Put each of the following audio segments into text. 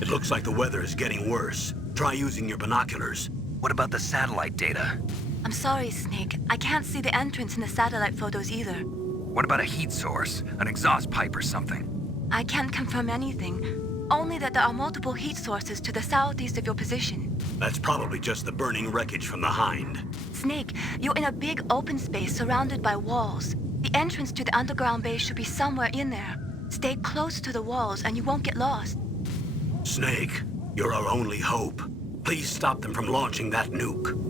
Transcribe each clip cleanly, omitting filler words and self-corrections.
It looks like the weather is getting worse. Try using your binoculars. What about the satellite data? I'm sorry, Snake. I can't see the entrance in the satellite photos either. What about a heat source? An exhaust pipe or something? I can't confirm anything. Only that there are multiple heat sources to the southeast of your position. That's probably just the burning wreckage from the Hind. Snake, you're in a big open space surrounded by walls. The entrance to the underground base should be somewhere in there. Stay close to the walls and you won't get lost. Snake, you're our only hope. Please stop them from launching that nuke.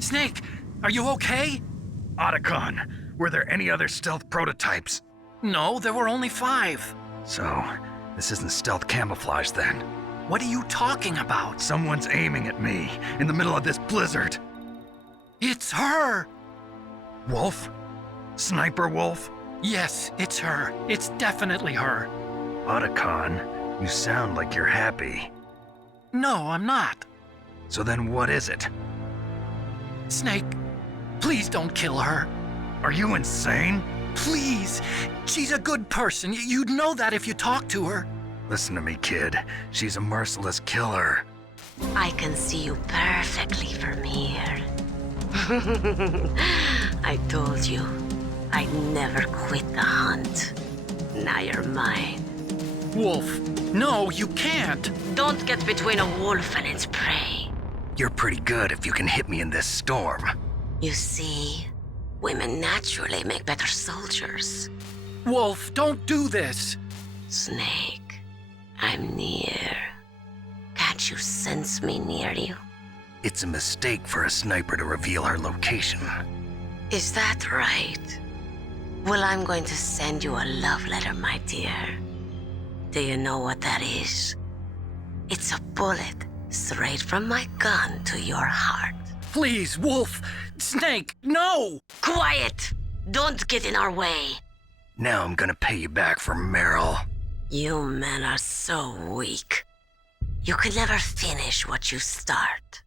Snake, are you okay? Otacon, were there any other stealth prototypes? No, there were only 5. So, this isn't stealth camouflage then. What are you talking about? Someone's aiming at me in the middle of this blizzard. It's her! Wolf? Sniper Wolf? Yes, it's her. It's definitely her. Otacon, you sound like you're happy. No, I'm not. So then what is it? Snake, please don't kill her. Are you insane? Please. She's a good person. You'd know that if you talked to her. Listen to me, kid. She's a merciless killer. I can see you perfectly from here. I told you, I'd never quit the hunt. Now you're mine. Wolf, no, you can't. Don't get between a wolf and its prey. You're pretty good if you can hit me in this storm. You see, women naturally make better soldiers. Wolf, don't do this. Snake, I'm near. Can't you sense me near you? It's a mistake for a sniper to reveal her location. Is that right? Well, I'm going to send you a love letter, my dear. Do you know what that is? It's a bullet straight from my gun to your heart. Please, Wolf. Snake, no! Quiet! Don't get in our way. Now I'm gonna pay you back for Meryl. You men are so weak. You can never finish what you start.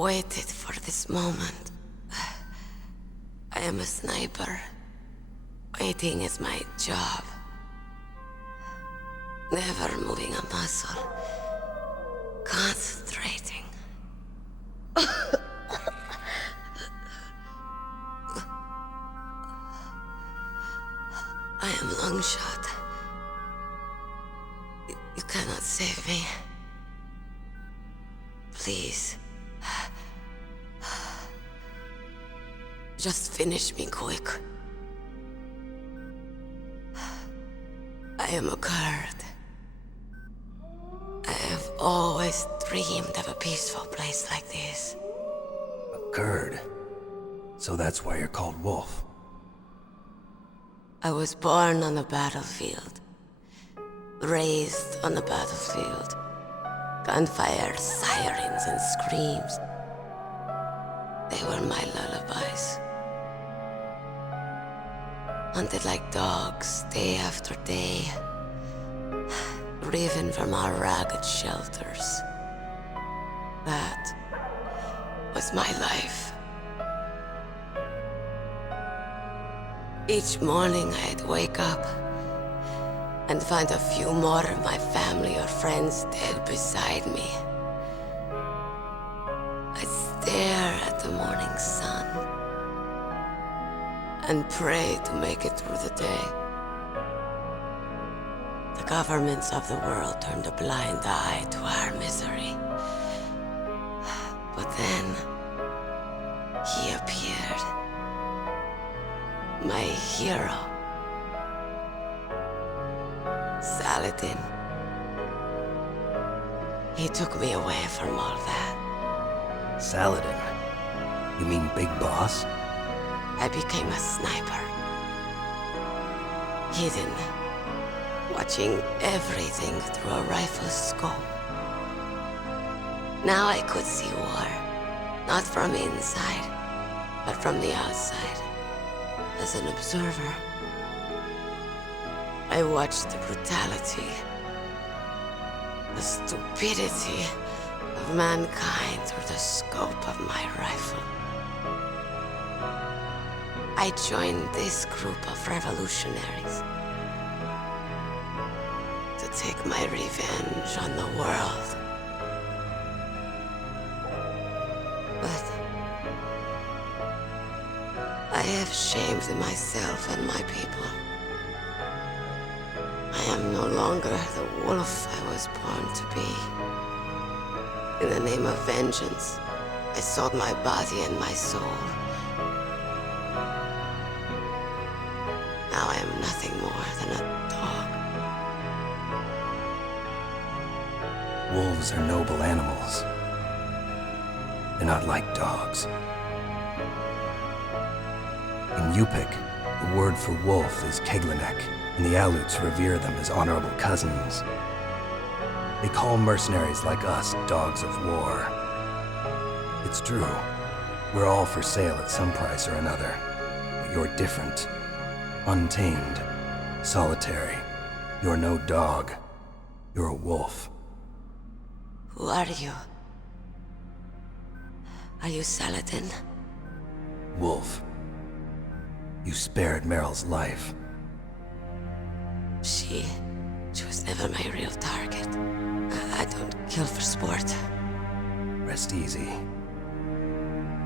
waited for this moment. I am a sniper. Waiting is my job. Never moving a muscle. Concentrating. I am Longshot. You cannot save me. Please. Just finish me quick. I am a Kurd. I have always dreamed of a peaceful place like this. A Kurd. So that's why you're called Wolf. I was born on the battlefield. Raised on the battlefield. Gunfire, sirens, and screams. They were my lullabies. Hunted like dogs, day after day. Driven from our ragged shelters. That was my life. Each morning I'd wake up and find a few more of my family or friends dead beside me. I'd stare at the morning sun and pray to make it through the day. The governments of the world turned a blind eye to our misery. But then, he appeared. My hero. Saladin. He took me away from all that. Saladin? You mean Big Boss? I became a sniper. Hidden. Watching everything through a rifle's scope. Now I could see war. Not from inside, but from the outside. As an observer. I watched the brutality, the stupidity of mankind through the scope of my rifle. I joined this group of revolutionaries to take my revenge on the world. But I have shamed myself and my people. I am no longer the wolf I was born to be. In the name of vengeance, I sold my body and my soul. Now I am nothing more than a dog. Wolves are noble animals. They're not like dogs. In Yupik, the word for wolf is Keglanek, and the Aleuts revere them as honorable cousins. They call mercenaries like us dogs of war. It's true, we're all for sale at some price or another, but you're different. Untamed, solitary. You're no dog. You're a wolf. Who are you? Are you Saladin? Wolf. You spared Meryl's life. She was never my real target. I don't kill for sport. Rest easy.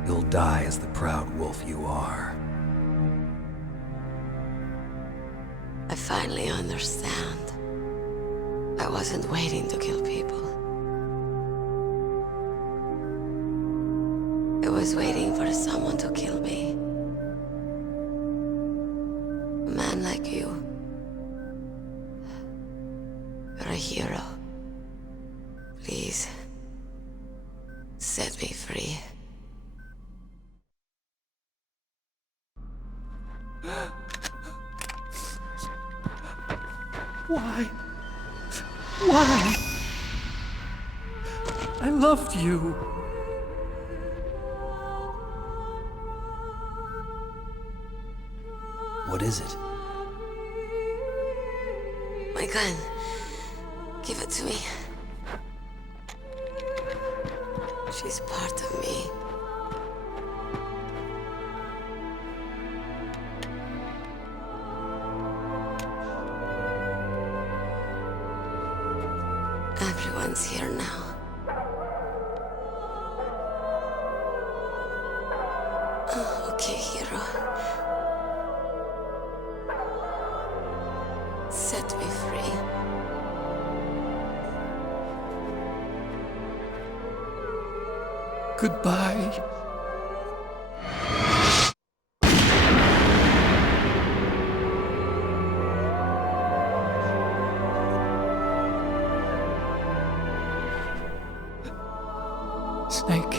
You'll die as the proud wolf you are. I finally understand. I wasn't waiting to kill people. I was waiting for someone to kill me. A man like you. You're a hero. Please, set me free. Why? Why? I loved you. What is it? My gun. Give it to me. She's part of me. Everyone's here now. Oh, okay, hero. Set me free. Goodbye. Snake,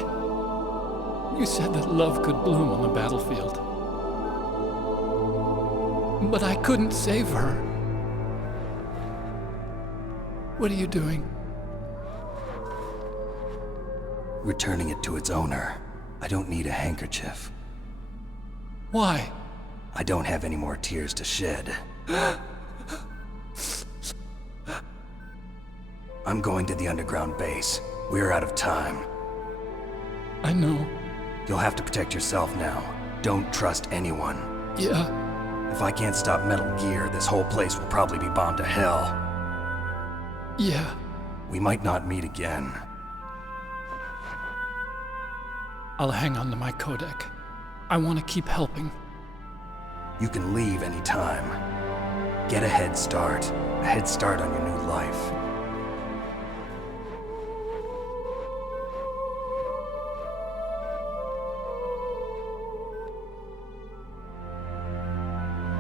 you said that love could bloom on the battlefield. But I couldn't save her. What are you doing? Returning it to its owner. I don't need a handkerchief. Why? I don't have any more tears to shed. I'm going to the underground base. We're out of time. I know. You'll have to protect yourself now. Don't trust anyone. Yeah. If I can't stop Metal Gear, this whole place will probably be bombed to hell. Yeah. We might not meet again. I'll hang on to my codec. I want to keep helping. You can leave anytime. Get a head start. A head start on your new life.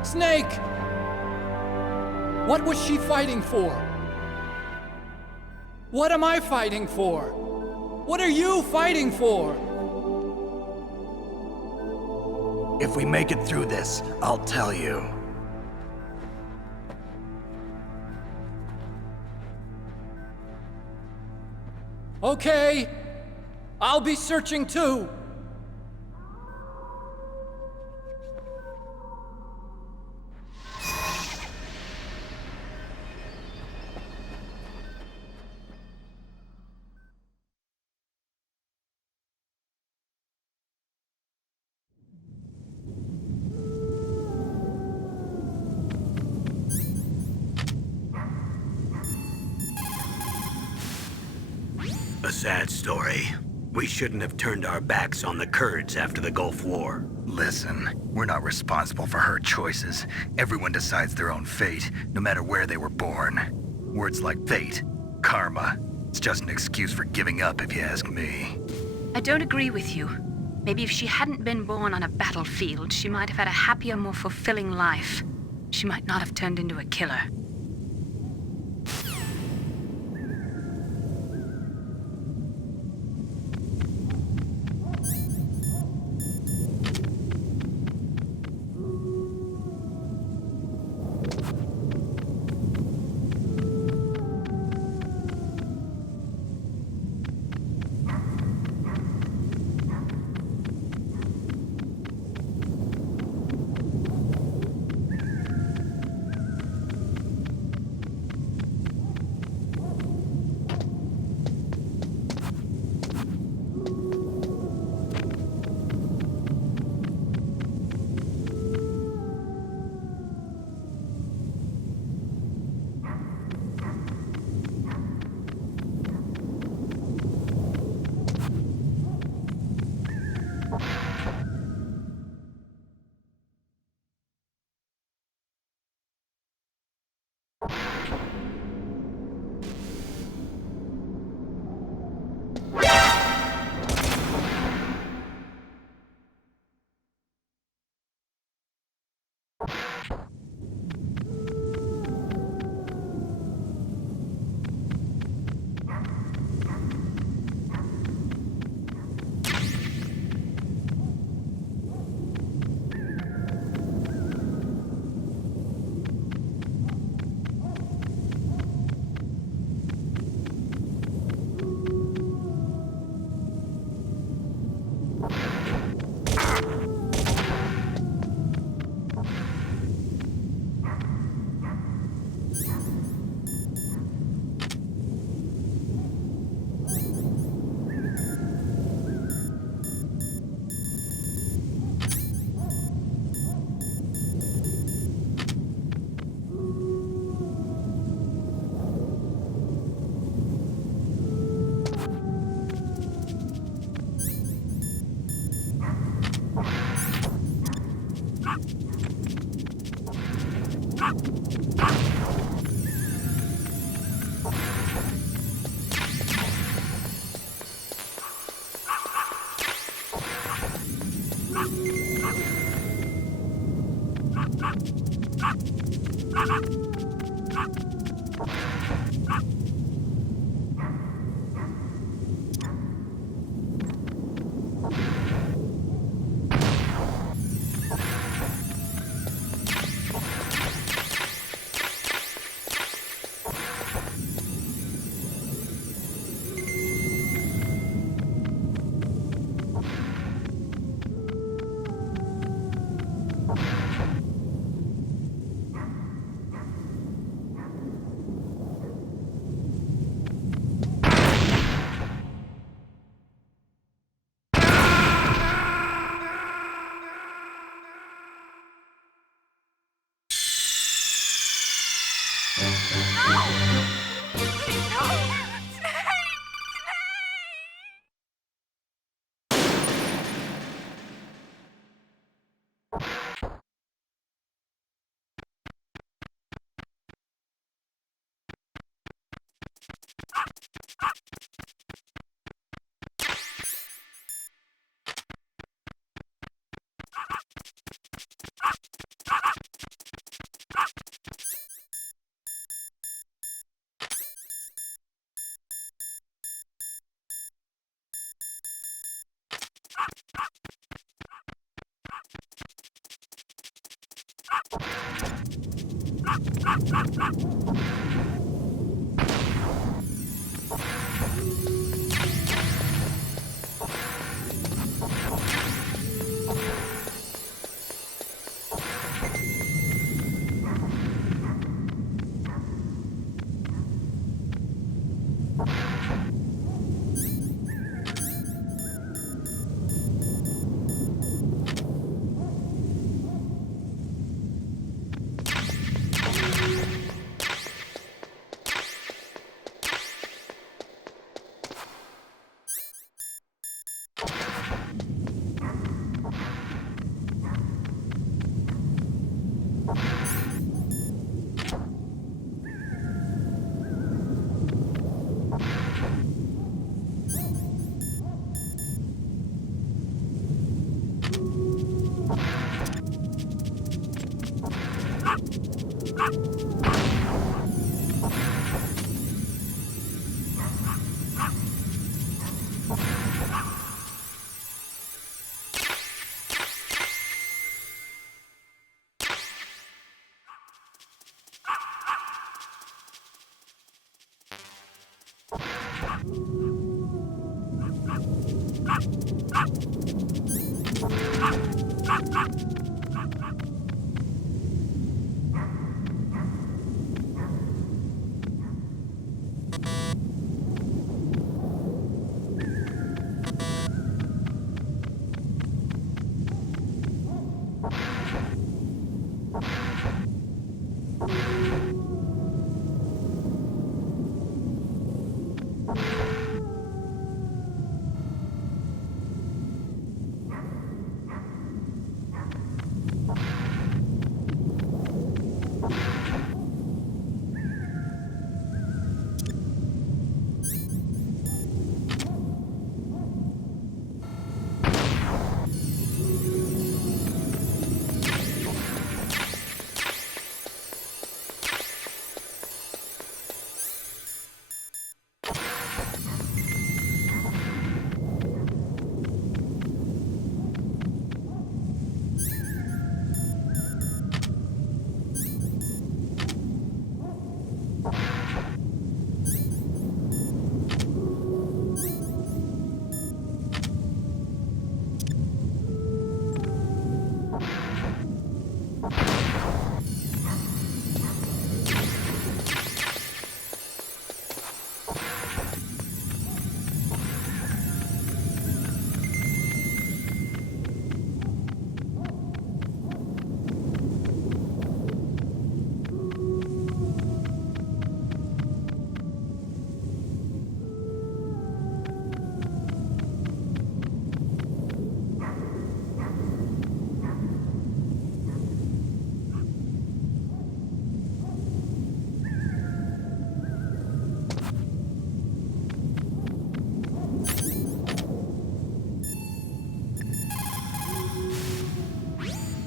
Snake! What was she fighting for? What am I fighting for? What are you fighting for? If we make it through this, I'll tell you. Okay. I'll be searching too. A sad story. We shouldn't have turned our backs on the Kurds after the Gulf War. Listen, we're not responsible for her choices. Everyone decides their own fate, no matter where they were born. Words like fate, karma, it's just an excuse for giving up if you ask me. I don't agree with you. Maybe if she hadn't been born on a battlefield, she might have had a happier, more fulfilling life. She might not have turned into a killer.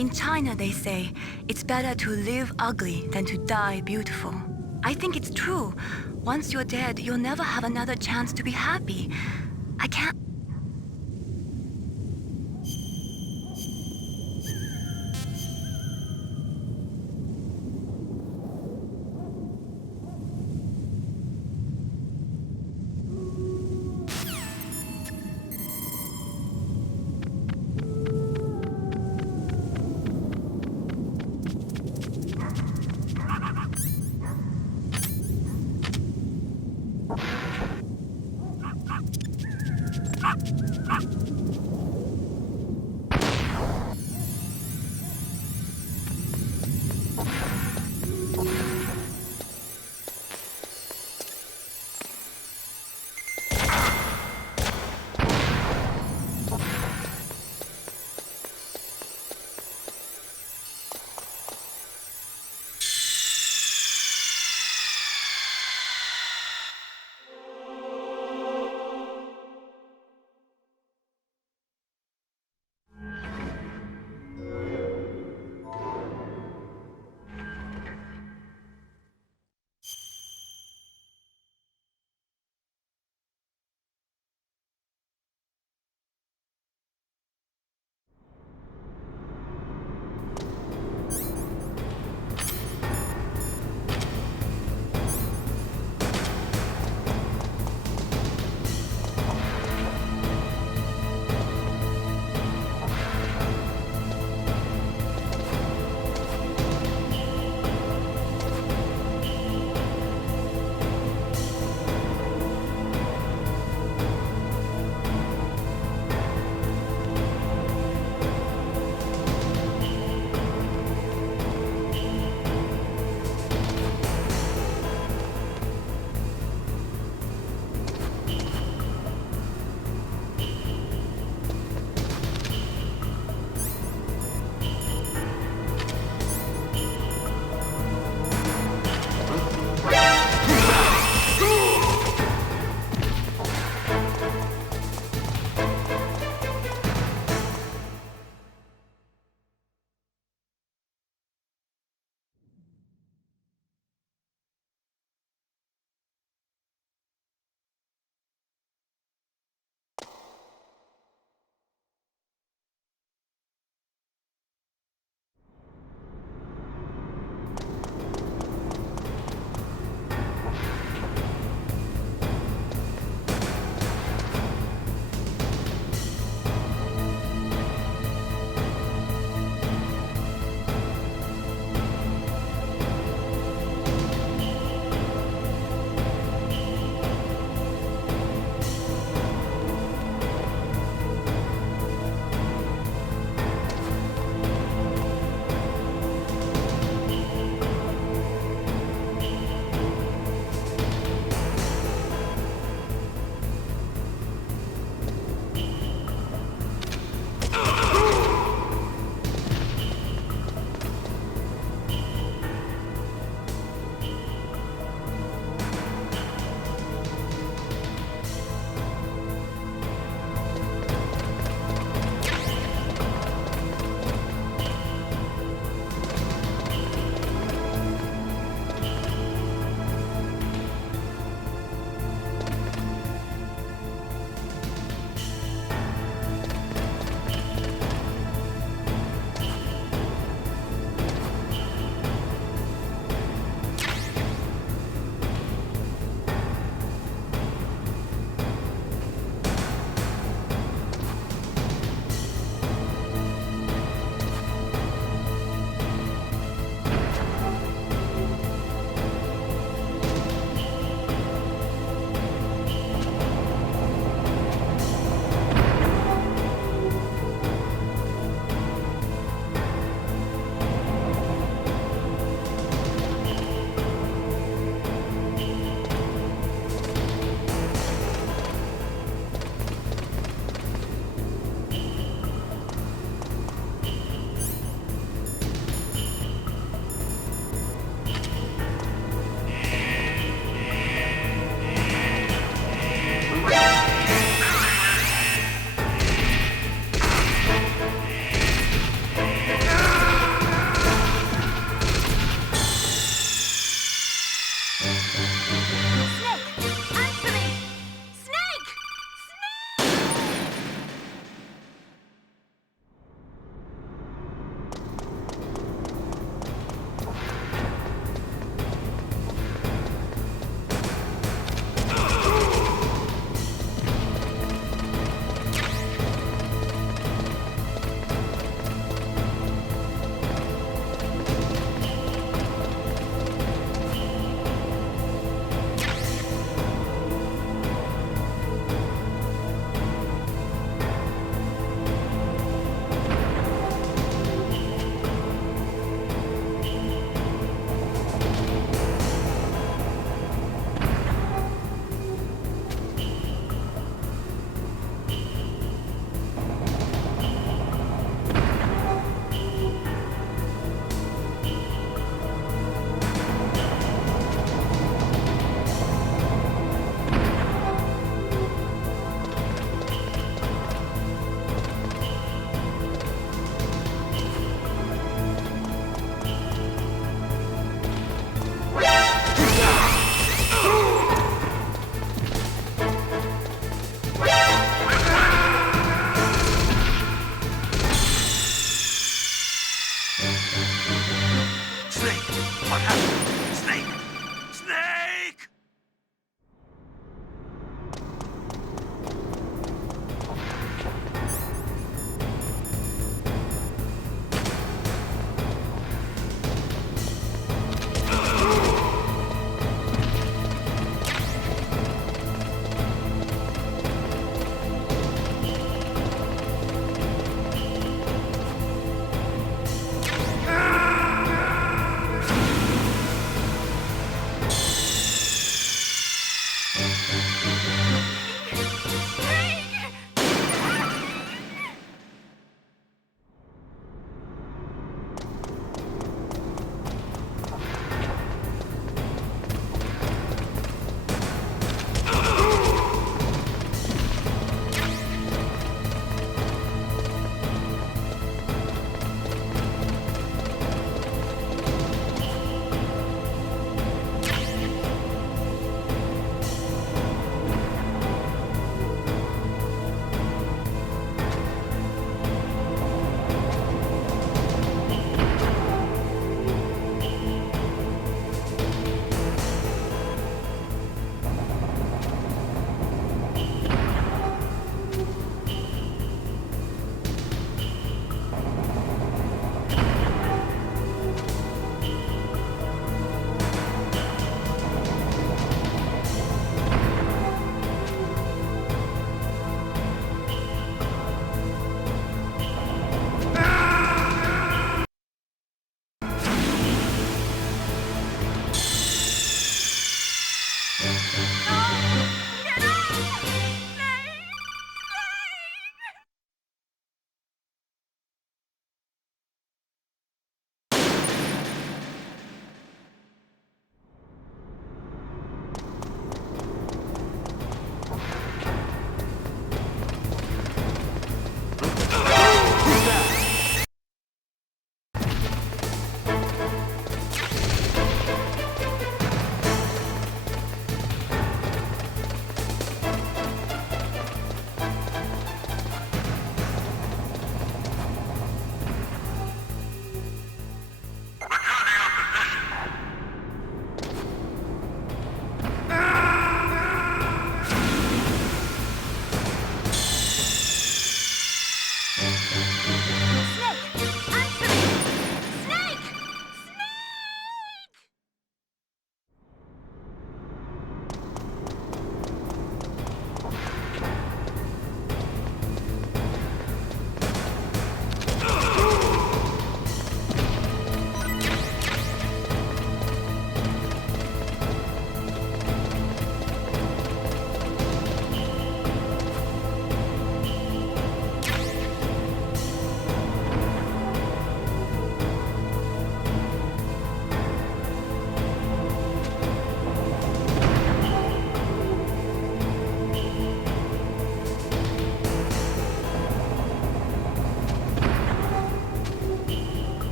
In China, they say it's better to live ugly than to die beautiful. I think it's true. Once you're dead, you'll never have another chance to be happy. I can't.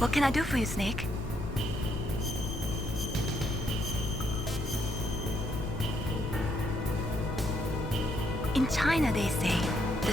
What can I do for you, Snake? In China, they say the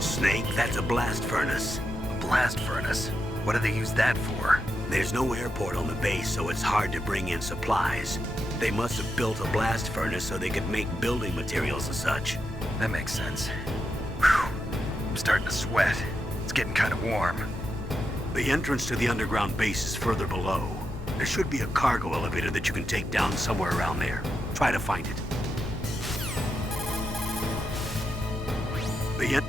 Snake, that's a blast furnace. A blast furnace? What do they use that for? There's no airport on the base, so it's hard to bring in supplies. They must have built a blast furnace so they could make building materials and such. That makes sense. Whew. I'm starting to sweat. It's getting kind of warm. The entrance to the underground base is further below. There should be a cargo elevator that you can take down somewhere around there. Try to find it. The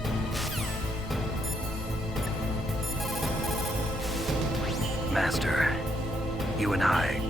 Master, you and I...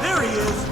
There he is!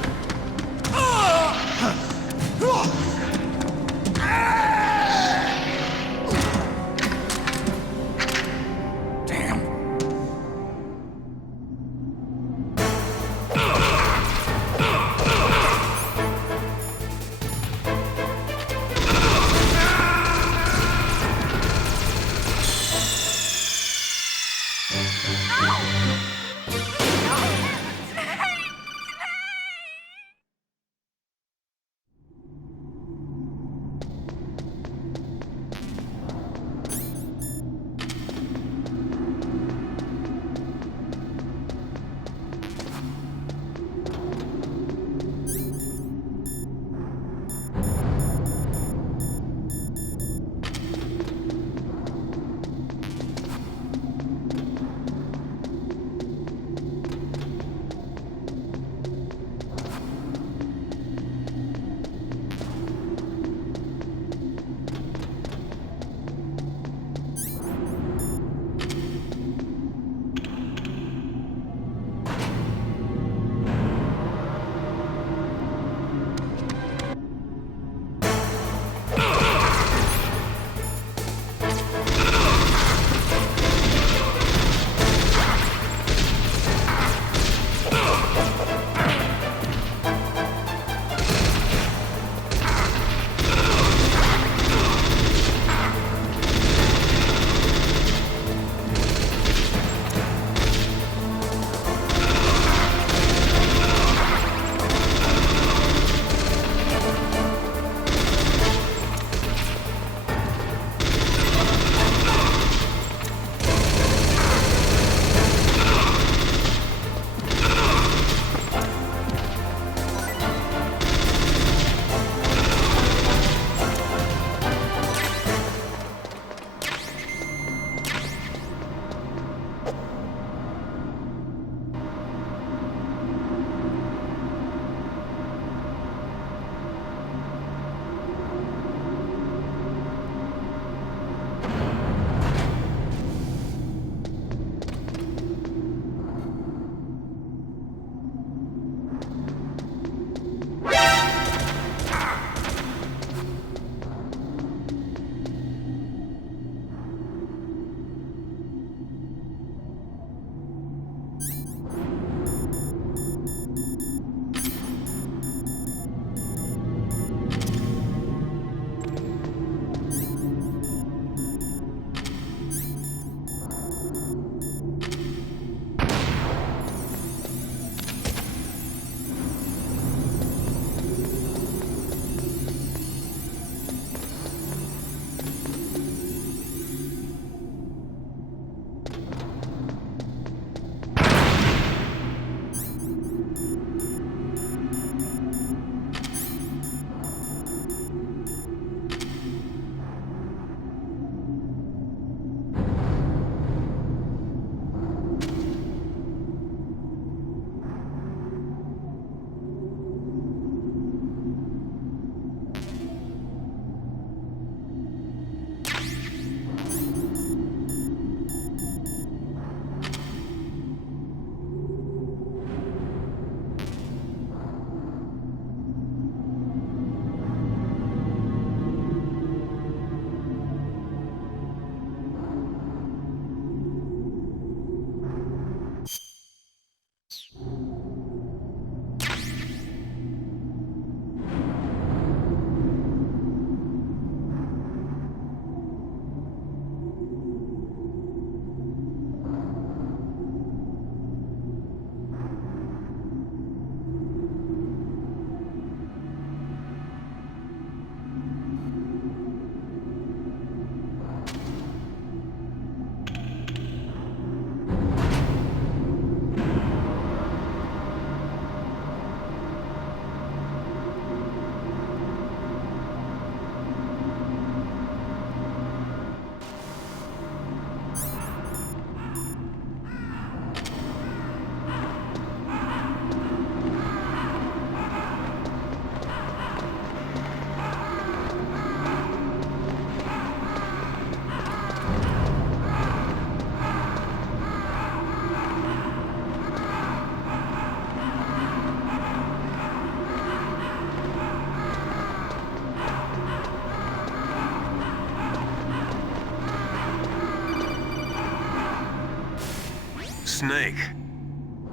Snake,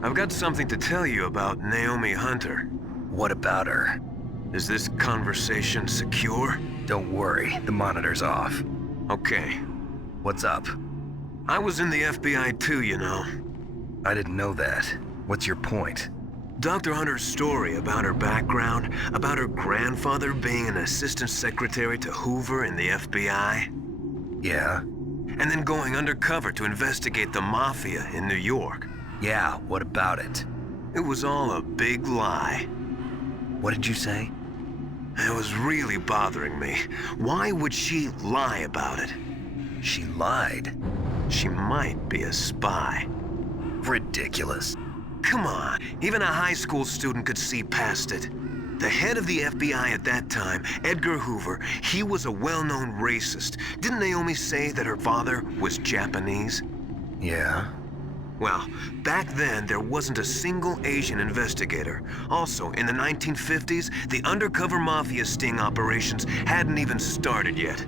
I've got something to tell you about Naomi Hunter. What about her? Is this conversation secure? Don't worry, the monitor's off. Okay. What's up? I was in the FBI too, you know. I didn't know that. What's your point? Dr. Hunter's story about her background, about her grandfather being an assistant secretary to Hoover in the FBI, Yeah? and then going undercover to investigate the Mafia in New York. Yeah, what about it? It was all a big lie. What did you say? It was really bothering me. Why would she lie about it? She lied. She might be a spy. Ridiculous. Come on, even a high school student could see past it. The head of the FBI at that time, Edgar Hoover, he was a well-known racist. Didn't Naomi say that her father was Japanese? Yeah? Well, back then, there wasn't a single Asian investigator. Also, in the 1950s, the undercover mafia sting operations hadn't even started yet.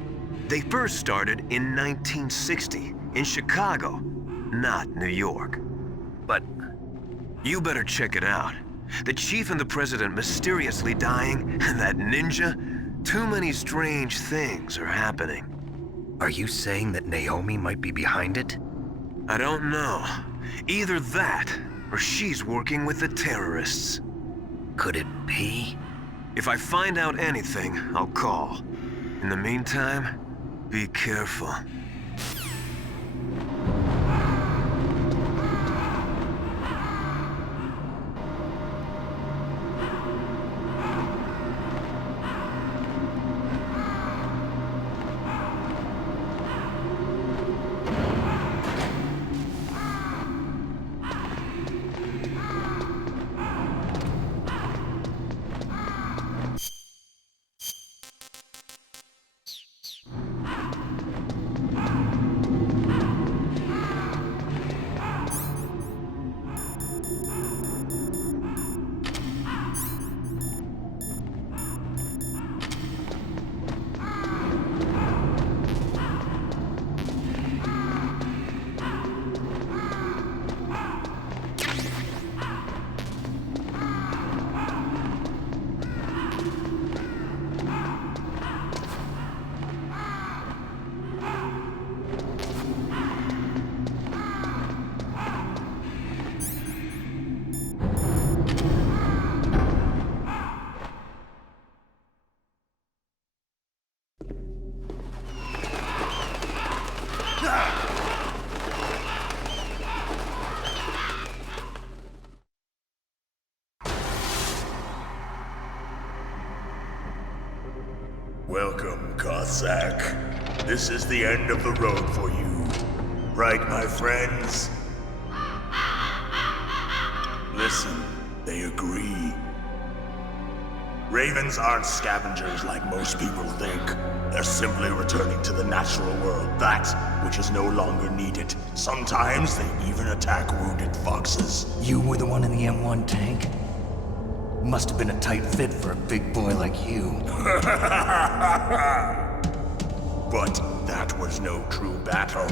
They first started in 1960, in Chicago, not New York. But You better check it out. The chief and the president mysteriously dying, and that ninja? Too many strange things are happening. are you saying that Naomi might be behind it? I don't know. Either that, or she's working with the terrorists. Could it be? If I find out anything, I'll call. In the meantime, be careful. Welcome, Cossack. This is the end of the road for you. Right, my friends? Listen, they agree. Ravens aren't scavengers like most people think. They're simply returning to the natural world, that which is no longer needed. Sometimes they even attack wounded foxes. You were the one in the M1 tank? Must have been a tight fit for a big boy like you. But that was no true battle.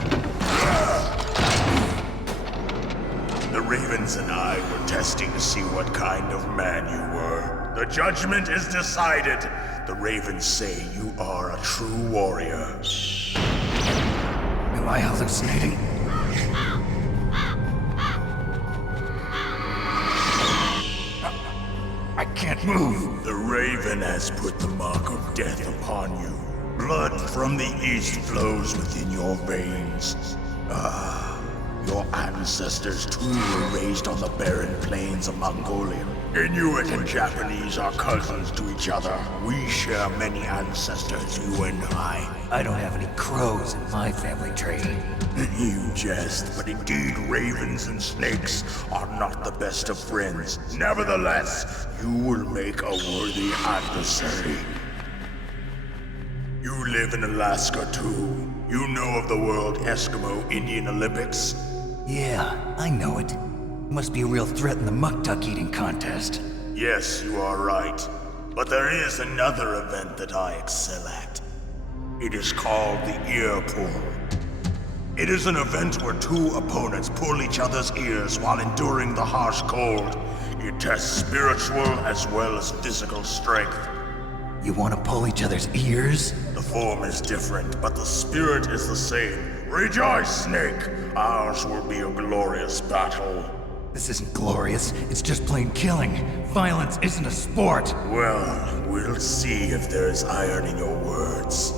The Ravens and I were testing to see what kind of man you were. The judgment is decided. The Ravens say you are a true warrior. Am I hallucinating? I can't move. The Raven has put the mark of death upon you. Blood from the east flows within your veins. Your ancestors too were raised on the barren plains of Mongolia. Inuit and Japanese are cousins to each other. We share many ancestors, you and I. I don't have any crows in my family tree. You jest, but indeed ravens and snakes are not the best of friends. Nevertheless, you will make a worthy adversary. You live in Alaska too. You know of the World Eskimo Indian Olympics? Yeah, I know it. Must be a real threat in the muck-duck eating contest. Yes, you are right. But there is another event that I excel at. It is called the ear pull. It is an event where two opponents pull each other's ears while enduring the harsh cold. It tests spiritual as well as physical strength. You want to pull each other's ears? The form is different, but the spirit is the same. Rejoice, Snake! Ours will be a glorious battle. This isn't glorious. It's just plain killing. Violence isn't a sport. Well, we'll see if there's iron in your words.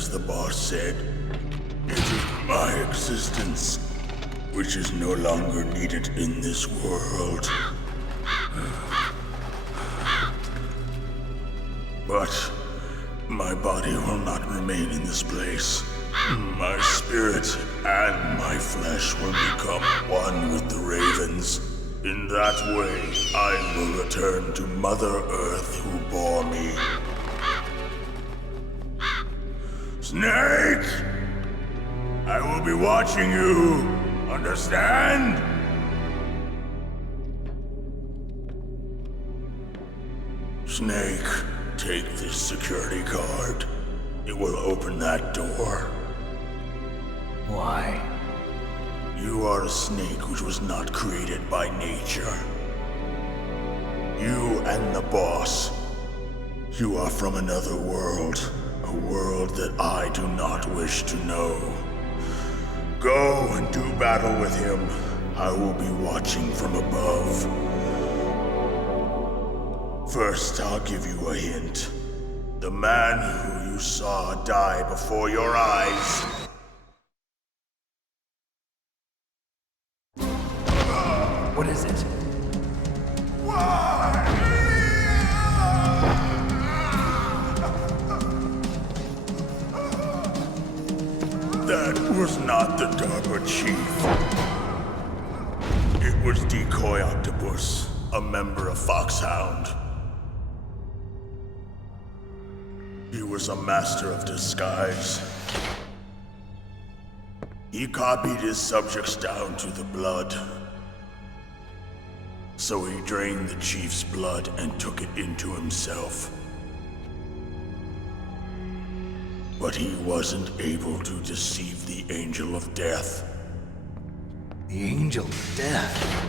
as the boss said, it is my existence which is no longer needed in this world. But my body will not remain in this place. My spirit and my flesh will become one with the ravens. In that way, I will return to Mother Earth who bore me. Snake! I will be watching you. Understand? Snake, take this security card. It will open that door. Why? You are a snake which was not created by nature. You and the boss. You are from another world. A world that I do not wish to know. Go and do battle with him. I will be watching from above. First, I'll give you a hint. The man who you saw die before your eyes. What is it? That was not the Darba Chief. It was Decoy Octopus, a member of Foxhound. He was a master of disguise. He copied his subjects down to the blood. So he drained the Chief's blood and took it into himself. But he wasn't able to deceive the Angel of Death. The Angel of Death.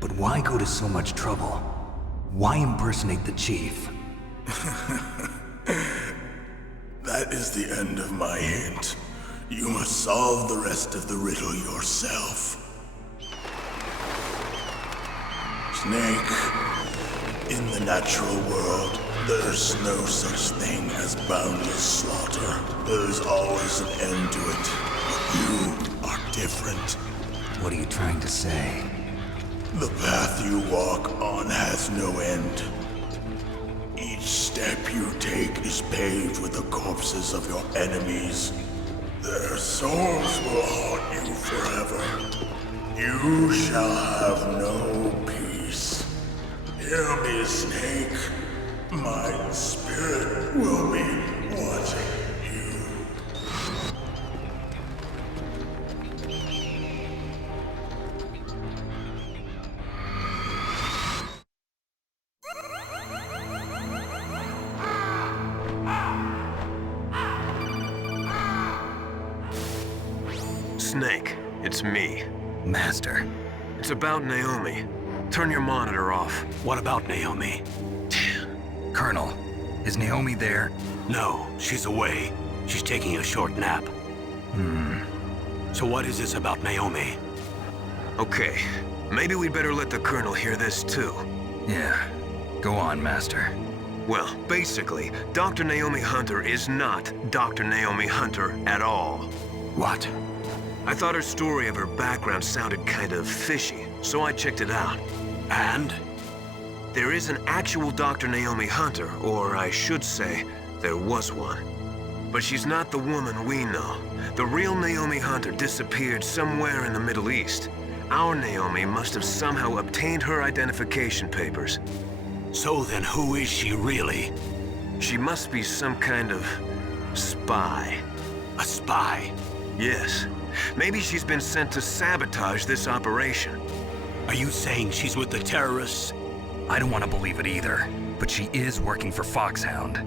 But why go to so much trouble? Why impersonate the Chief? That is the end of my hint. You must solve the rest of the riddle yourself. Snake, in the natural world, there's no such thing as boundless slaughter. There is always an end to it. But you are different. What are you trying to say? The path you walk on has no end. Each step you take is paved with the corpses of your enemies. Their souls will haunt you forever. You shall have no peace. Hear me, Snake. My spirit will be watching you. Snake, it's me. Master. It's about Naomi. Turn your monitor off. What about Naomi? Colonel, is Naomi there? No, she's away. She's taking a short nap. So what is this about Naomi? Okay, maybe we'd better let the Colonel hear this too. Yeah. Go on, Master. Well, basically, Dr. Naomi Hunter is not Dr. Naomi Hunter at all. What? I thought her story of her background sounded kind of fishy, so I checked it out. And? There is an actual Dr. Naomi Hunter, or I should say, there was one. But she's not the woman we know. The real Naomi Hunter disappeared somewhere in the Middle East. Our Naomi must have somehow obtained her identification papers. So then who is she really? She must be some kind of spy. A spy? Yes. Maybe she's been sent to sabotage this operation. Are you saying she's with the terrorists? I don't want to believe it either, but she is working for Foxhound.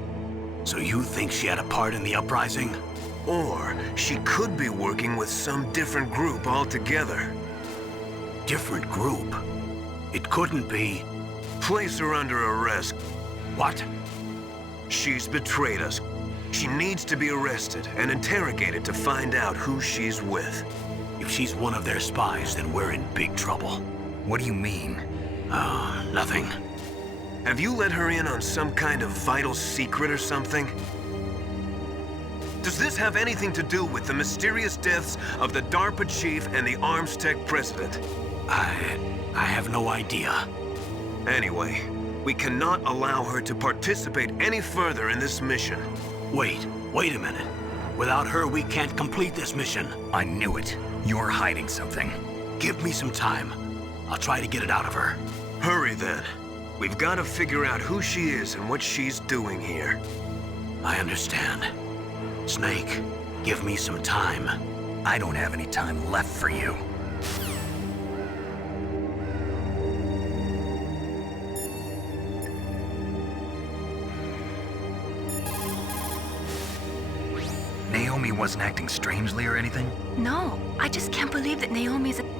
So you think she had a part in the uprising? Or she could be working with some different group altogether. Different group? It couldn't be. Place her under arrest. What? She's betrayed us. She needs to be arrested and interrogated to find out who she's with. If she's one of their spies, then we're in big trouble. What do you mean? Oh, nothing. Have you let her in on some kind of vital secret or something? Does this have anything to do with the mysterious deaths of the DARPA chief and the Armstech president? I have no idea. Anyway, we cannot allow her to participate any further in this mission. Wait a minute. Without her, we can't complete this mission. I knew it. You're hiding something. Give me some time. I'll try to get it out of her. Hurry then. We've got to figure out who she is and what she's doing here. I understand. Snake, give me some time. I don't have any time left for you. Naomi wasn't acting strangely or anything? No, I just can't believe that Naomi's a...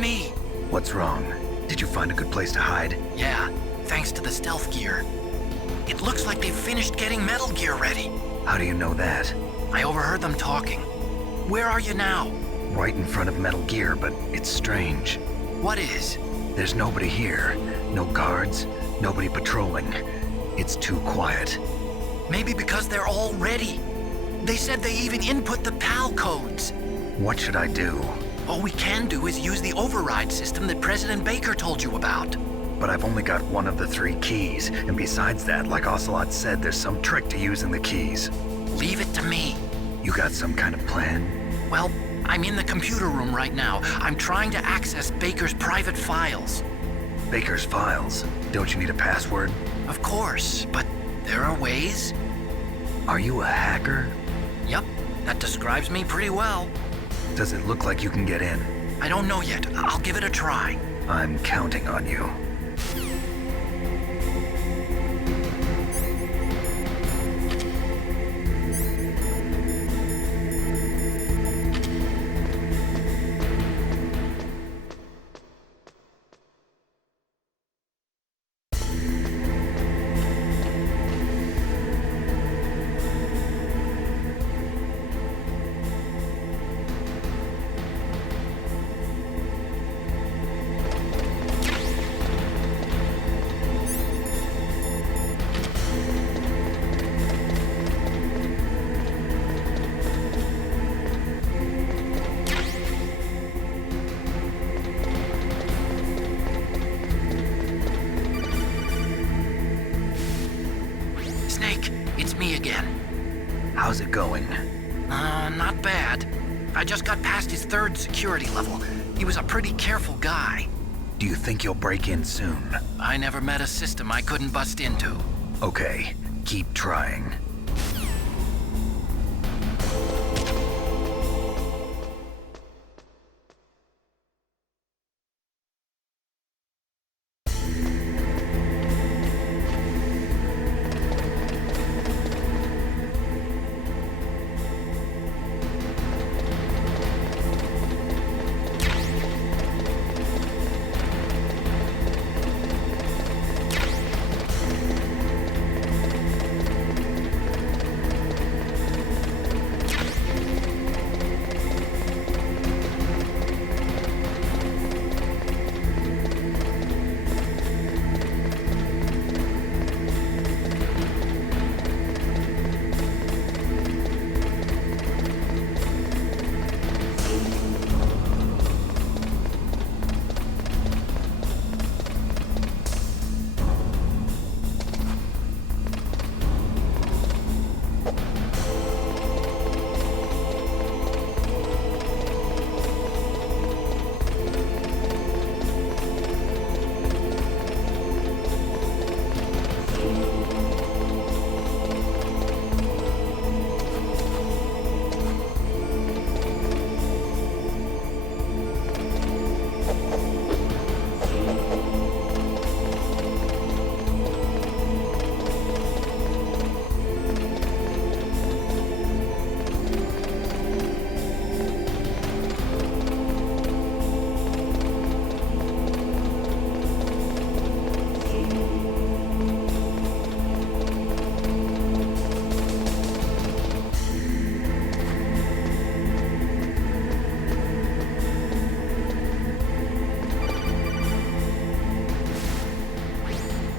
me. What's wrong? Did you find a good place to hide? Yeah, thanks to the stealth gear. It looks like they've finished getting Metal Gear ready. How do you know that? I overheard them talking. Where are you now? Right in front of Metal Gear, but it's strange. What is? There's nobody here. No guards, nobody patrolling. It's too quiet. Maybe because they're all ready. They said they even input the PAL codes. What should I do? All we can do is use the override system that President Baker told you about. But I've only got one of the 3 keys, and besides that, like Ocelot said, there's some trick to using the keys. Leave it to me. You got some kind of plan? Well, I'm in the computer room right now. I'm trying to access Baker's private files. Baker's files? Don't you need a password? Of course, but there are ways. Are you a hacker? Yep, that describes me pretty well. Does it look like you can get in? I don't know yet. I'll give it a try. I'm counting on you. Snake, it's me again. How's it going? Not bad. I just got past his 3rd security level. He was a pretty careful guy. Do you think you'll break in soon? I never met a system I couldn't bust into. Okay, keep trying.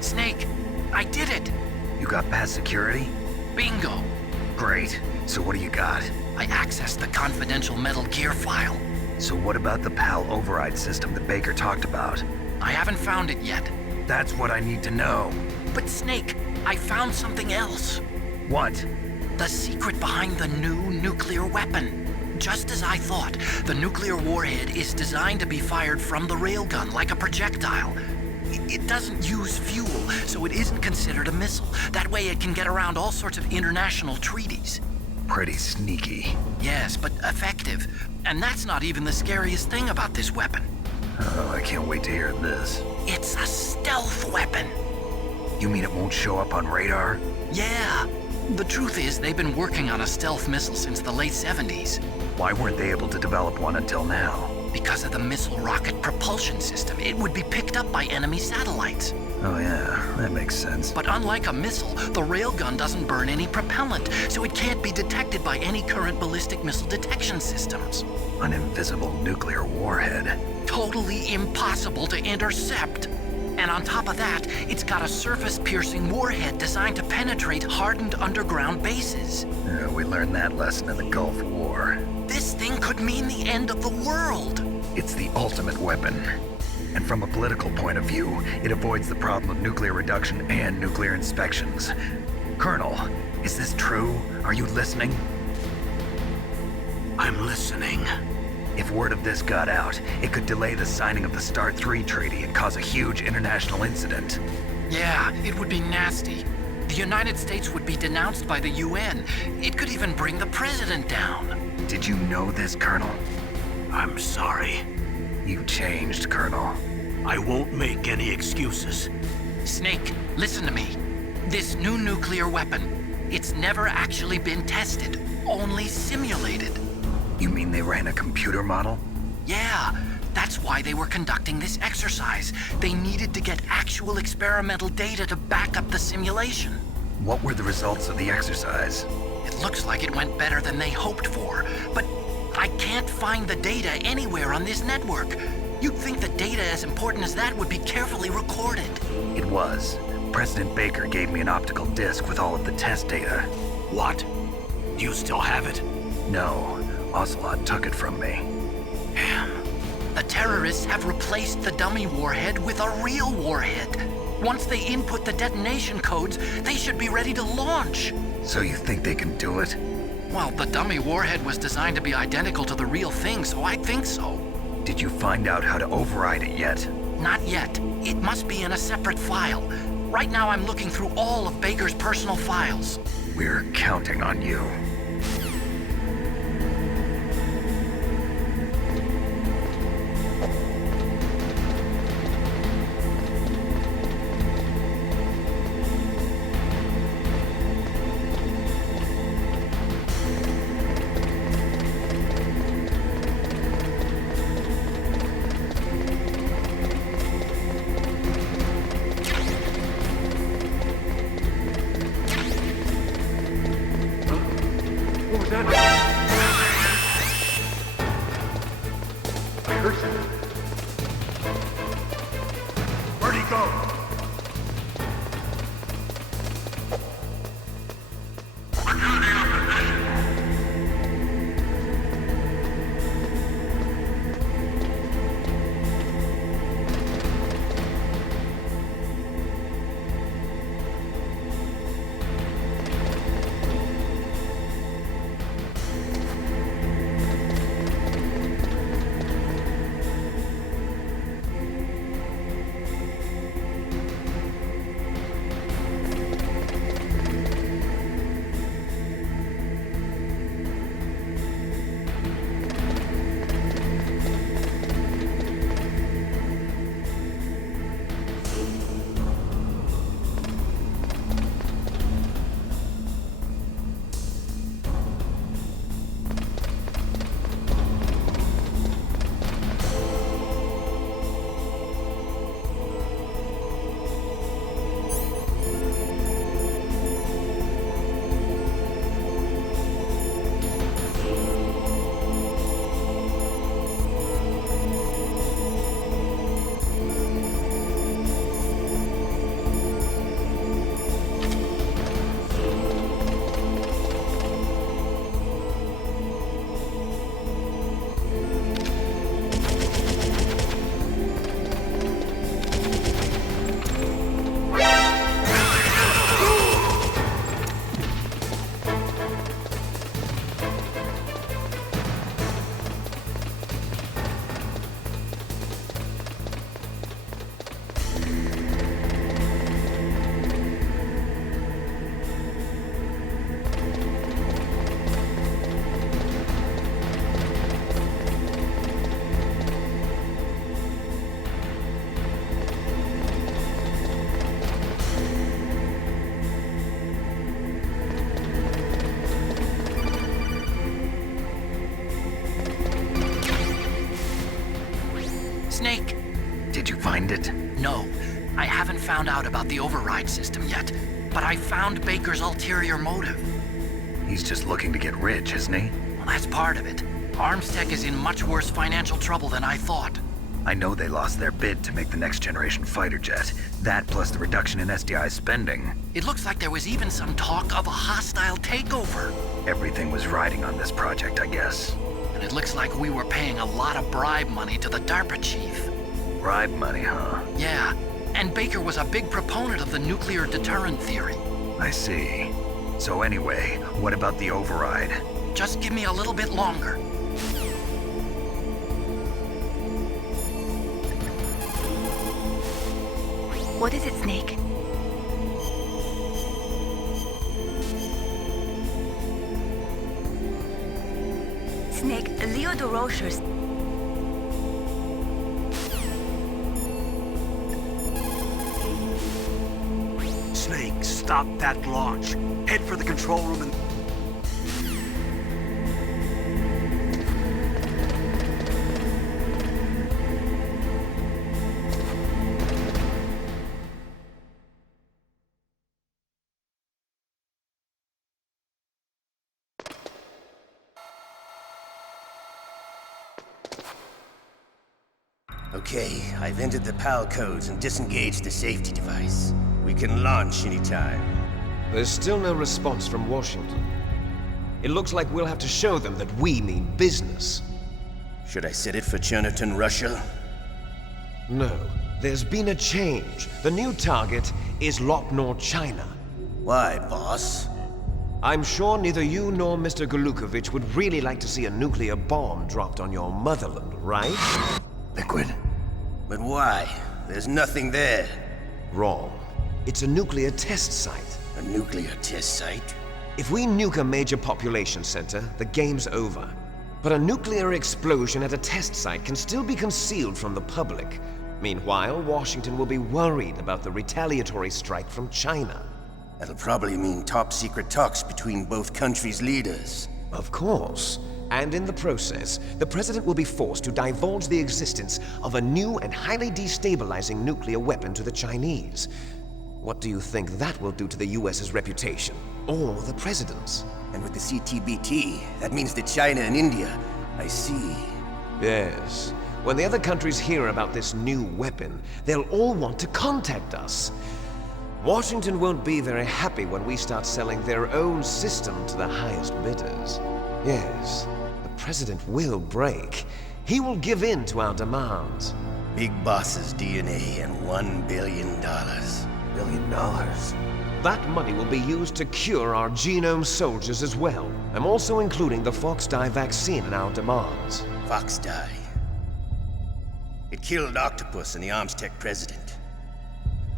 Snake, I did it! You got past security? Bingo! Great. So what do you got? I accessed the confidential Metal Gear file. So what about the PAL override system that Baker talked about? I haven't found it yet. That's what I need to know. But Snake, I found something else. What? The secret behind the new nuclear weapon. Just as I thought, the nuclear warhead is designed to be fired from the railgun like a projectile. It doesn't use fuel, so it isn't considered a missile. That way it can get around all sorts of international treaties. Pretty sneaky. Yes, but effective. And that's not even the scariest thing about this weapon. Oh, I can't wait to hear this. It's a stealth weapon. You mean it won't show up on radar? Yeah. The truth is, they've been working on a stealth missile since the late 70s. Why weren't they able to develop one until now? Because of the missile rocket propulsion system, it would be picked up by enemy satellites. Oh yeah, that makes sense. But unlike a missile, the railgun doesn't burn any propellant, so it can't be detected by any current ballistic missile detection systems. An invisible nuclear warhead. Totally impossible to intercept. And on top of that, it's got a surface-piercing warhead designed to penetrate hardened underground bases. Yeah, we learned that lesson in the Gulf War. This thing could mean the end of the world. It's the ultimate weapon. And from a political point of view, it avoids the problem of nuclear reduction and nuclear inspections. Colonel, is this true? Are you listening? I'm listening. If word of this got out, it could delay the signing of the START 3 treaty and cause a huge international incident. Yeah, it would be nasty. The United States would be denounced by the UN. It could even bring the president down. Did you know this, Colonel? I'm sorry. You changed, Colonel. I won't make any excuses. Snake, listen to me. This new nuclear weapon, it's never actually been tested, only simulated. You mean they ran a computer model? Yeah, that's why they were conducting this exercise. They needed to get actual experimental data to back up the simulation. What were the results of the exercise? It looks like it went better than they hoped for, but I can't find the data anywhere on this network. You'd think the data as important as that would be carefully recorded. It was. President Baker gave me an optical disc with all of the test data. What? Do you still have it? No, Ocelot took it from me. Damn. The terrorists have replaced the dummy warhead with a real warhead. Once they input the detonation codes, they should be ready to launch. So you think they can do it? Well, the dummy warhead was designed to be identical to the real thing, so I think so. Did you find out how to override it yet? Not yet. It must be in a separate file. Right now I'm looking through all of Baker's personal files. We're counting on you. Where'd he go? find it? No, I haven't found out about the override system yet, but I found Baker's ulterior motive. He's just looking to get rich, isn't he? Well, that's part of it. Armstech is in much worse financial trouble than I thought. I know they lost their bid to make the next generation fighter jet. That plus the reduction in SDI spending. It looks like there was even some talk of a hostile takeover. Everything was riding on this project, I guess. And it looks like we were paying a lot of bribe money to the DARPA chief. Bribe money, huh? Yeah, and Baker was a big proponent of the nuclear deterrent theory. I see. So anyway, what about the override? Just give me a little bit longer. What is it, Snake? Snake, Leo DeRocher's... Snake, stop that launch. Head for the control room and... Okay, I've entered the PAL codes and disengaged the safety device. We can launch anytime. There's still no response from Washington. It looks like we'll have to show them that we mean business. Should I set it for Cherniton, Russia? No, there's been a change. The new target is Lopnor, China. Why, boss? I'm sure neither you nor Mr. Golukovich would really like to see a nuclear bomb dropped on your motherland, right? Liquid. But why? There's nothing there. Wrong. It's a nuclear test site. A nuclear test site? If we nuke a major population center, the game's over. But a nuclear explosion at a test site can still be concealed from the public. Meanwhile, Washington will be worried about the retaliatory strike from China. That'll probably mean top-secret talks between both countries' leaders. Of course. And in the process, the president will be forced to divulge the existence of a new and highly destabilizing nuclear weapon to the Chinese. What do you think that will do to the US's reputation? Or the president's? And with the CTBT, that means that China and India. I see. Yes. When the other countries hear about this new weapon, they'll all want to contact us. Washington won't be very happy when we start selling their own system to the highest bidders. Yes. The president will break. He will give in to our demands. Big Boss's DNA and $1 billion. $1 billion? That money will be used to cure our genome soldiers as well. I'm also including the Fox-Die vaccine in our demands. Fox-Die? It killed Octopus and the Armstech president.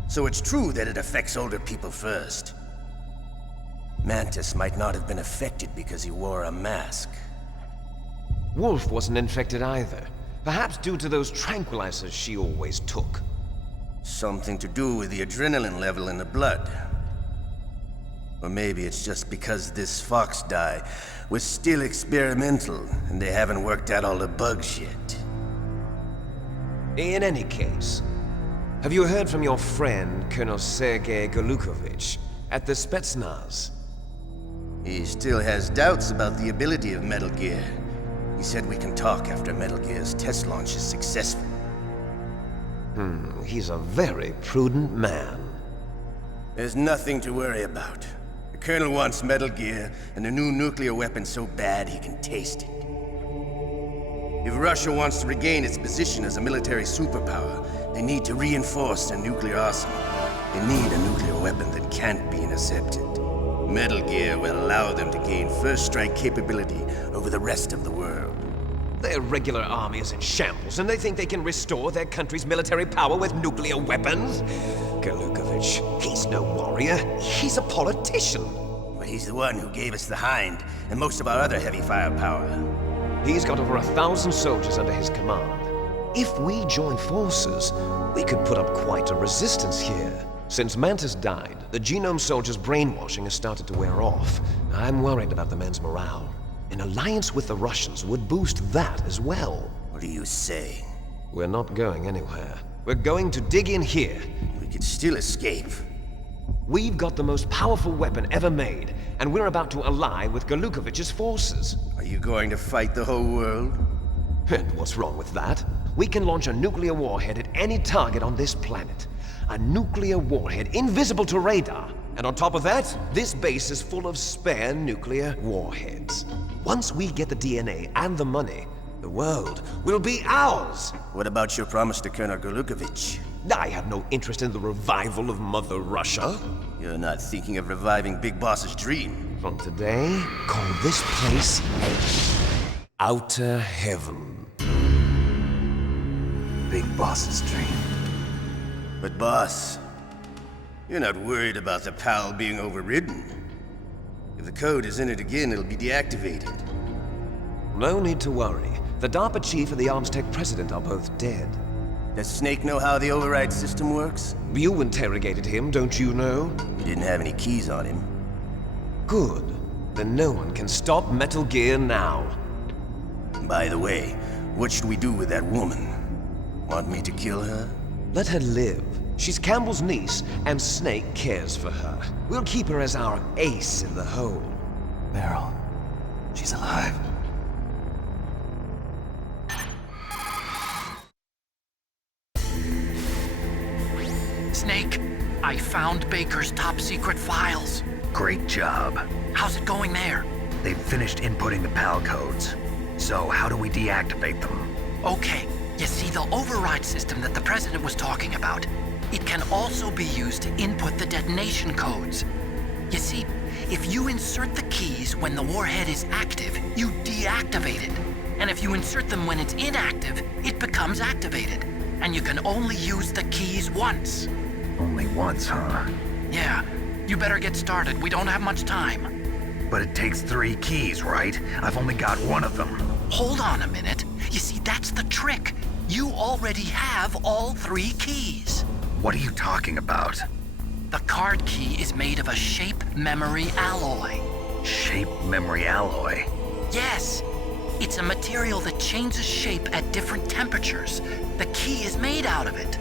So it's true that it affects older people first. Mantis might not have been affected because he wore a mask. Wolf wasn't infected either. Perhaps due to those tranquilizers she always took. Something to do with the adrenaline level in the blood. Or maybe it's just because this Fox-Die was still experimental and they haven't worked out all the bugs yet. In any case, have you heard from your friend, Colonel Sergei Golukovich, at the Spetsnaz? He still has doubts about the ability of Metal Gear. He said we can talk after Metal Gear's test launch is successful. He's a very prudent man. There's nothing to worry about. The Colonel wants Metal Gear and a new nuclear weapon so bad he can taste it. If Russia wants to regain its position as a military superpower, they need to reinforce their nuclear arsenal. They need a nuclear weapon that can't be intercepted. Metal Gear will allow them to gain first strike capability over the rest of the world. Their regular army is in shambles, and they think they can restore their country's military power with nuclear weapons? Golukovich, he's no warrior. He's a politician. But he's the one who gave us the Hind and most of our other heavy firepower. He's got over 1,000 soldiers under his command. If we join forces, we could put up quite a resistance here. Since Mantis died, the Genome Soldier's brainwashing has started to wear off. I'm worried about the men's morale. An alliance with the Russians would boost that as well. What are you saying? We're not going anywhere. We're going to dig in here. We could still escape. We've got the most powerful weapon ever made, and we're about to ally with Galukovich's forces. Are you going to fight the whole world? And what's wrong with that? We can launch a nuclear warhead at any target on this planet. A nuclear warhead invisible to radar. And on top of that, this base is full of spare nuclear warheads. Once we get the DNA and the money, the world will be ours. What about your promise to Colonel Galukovich? I have no interest in the revival of Mother Russia. You're not thinking of reviving Big Boss's dream. From today, call this place Outer Heaven. Big Boss's dream. But boss, you're not worried about the PAL being overridden. If the code is in it again, it'll be deactivated. No need to worry. The DARPA chief and the Armstech president are both dead. Does Snake know how the override system works? You interrogated him, don't you know? He didn't have any keys on him. Good. Then no one can stop Metal Gear now. By the way, what should we do with that woman? Want me to kill her? Let her live. She's Campbell's niece, and Snake cares for her. We'll keep her as our ace in the hole. Meryl, she's alive. Snake, I found Baker's top secret files. Great job. How's it going there? They've finished inputting the PAL codes. So how do we deactivate them? Okay, you see the override system that the President was talking about? It can also be used to input the detonation codes. You see, if you insert the keys when the warhead is active, you deactivate it. And if you insert them when it's inactive, it becomes activated. And you can only use the keys once. Only once, huh? Yeah, you better get started. We don't have much time. But it takes 3 keys, right? I've only got one of them. Hold on a minute. You see, that's the trick. You already have all 3 keys. What are you talking about? The card key is made of a shape memory alloy. Shape memory alloy? Yes. It's a material that changes shape at different temperatures. The key is made out of it.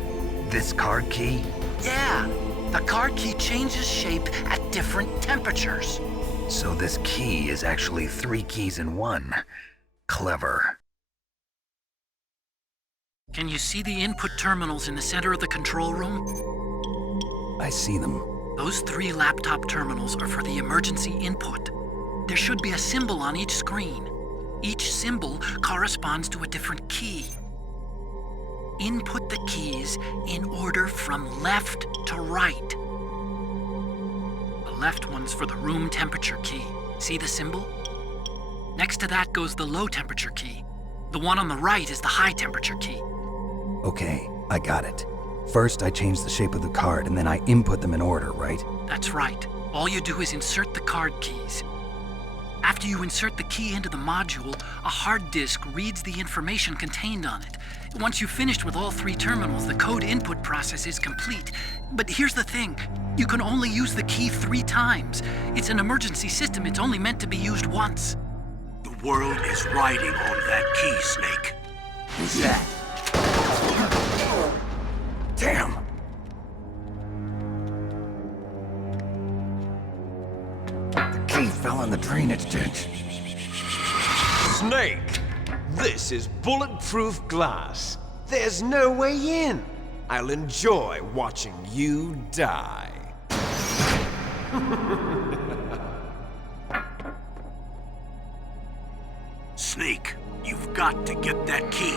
This card key? Yeah. The card key changes shape at different temperatures. So this key is actually 3 keys in one. Clever. Can you see the input terminals in the center of the control room? I see them. Those 3 laptop terminals are for the emergency input. There should be a symbol on each screen. Each symbol corresponds to a different key. Input the keys in order from left to right. The left one's for the room temperature key. See the symbol? Next to that goes the low temperature key. The one on the right is the high temperature key. Okay, I got it. First, I change the shape of the card, and then I input them in order, right? That's right. All you do is insert the card keys. After you insert the key into the module, a hard disk reads the information contained on it. Once you've finished with all 3 terminals, the code input process is complete. But here's the thing. You can only use the key 3 times. It's an emergency system. It's only meant to be used once. The world is riding on that key, Snake. Who's that? Damn! The key fell in the drainage ditch. Snake! This is bulletproof glass. There's no way in. I'll enjoy watching you die. Snake, you've got to get that key.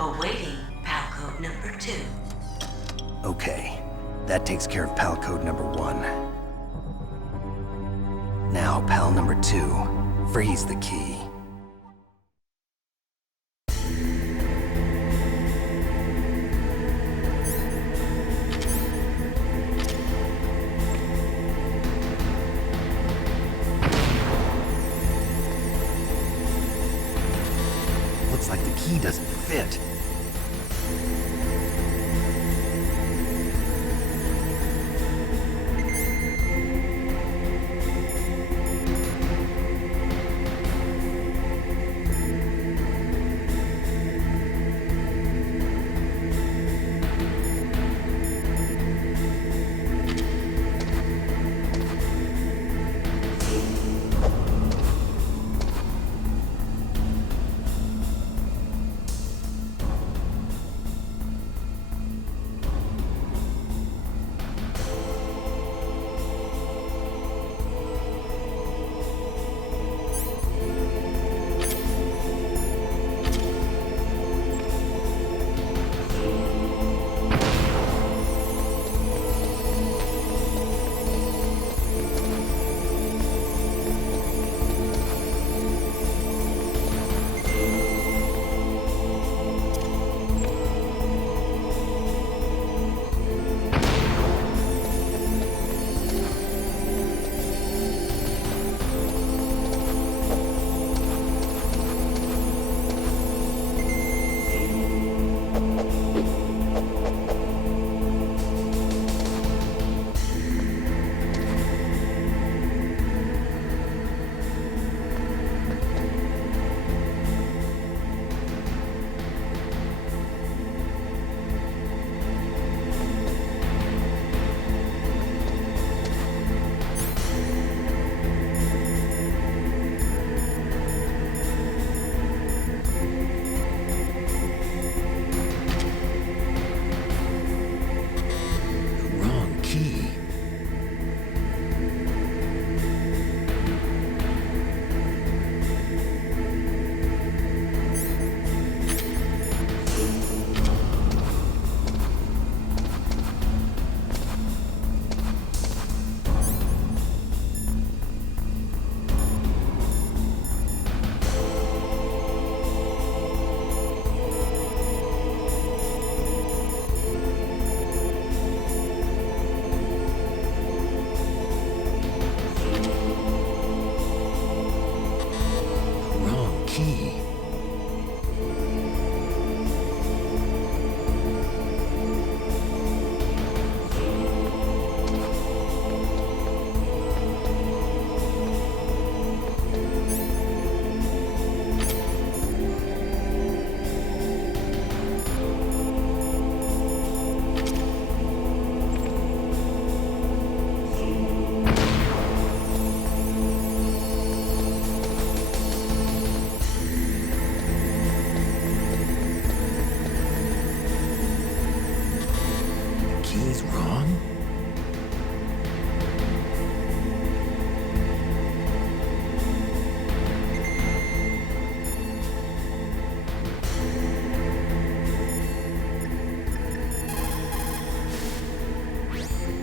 Awaiting PAL code number 2. Okay, that takes care of PAL code number 1. Now, PAL number 2, freeze the key. Looks like the key doesn't fit.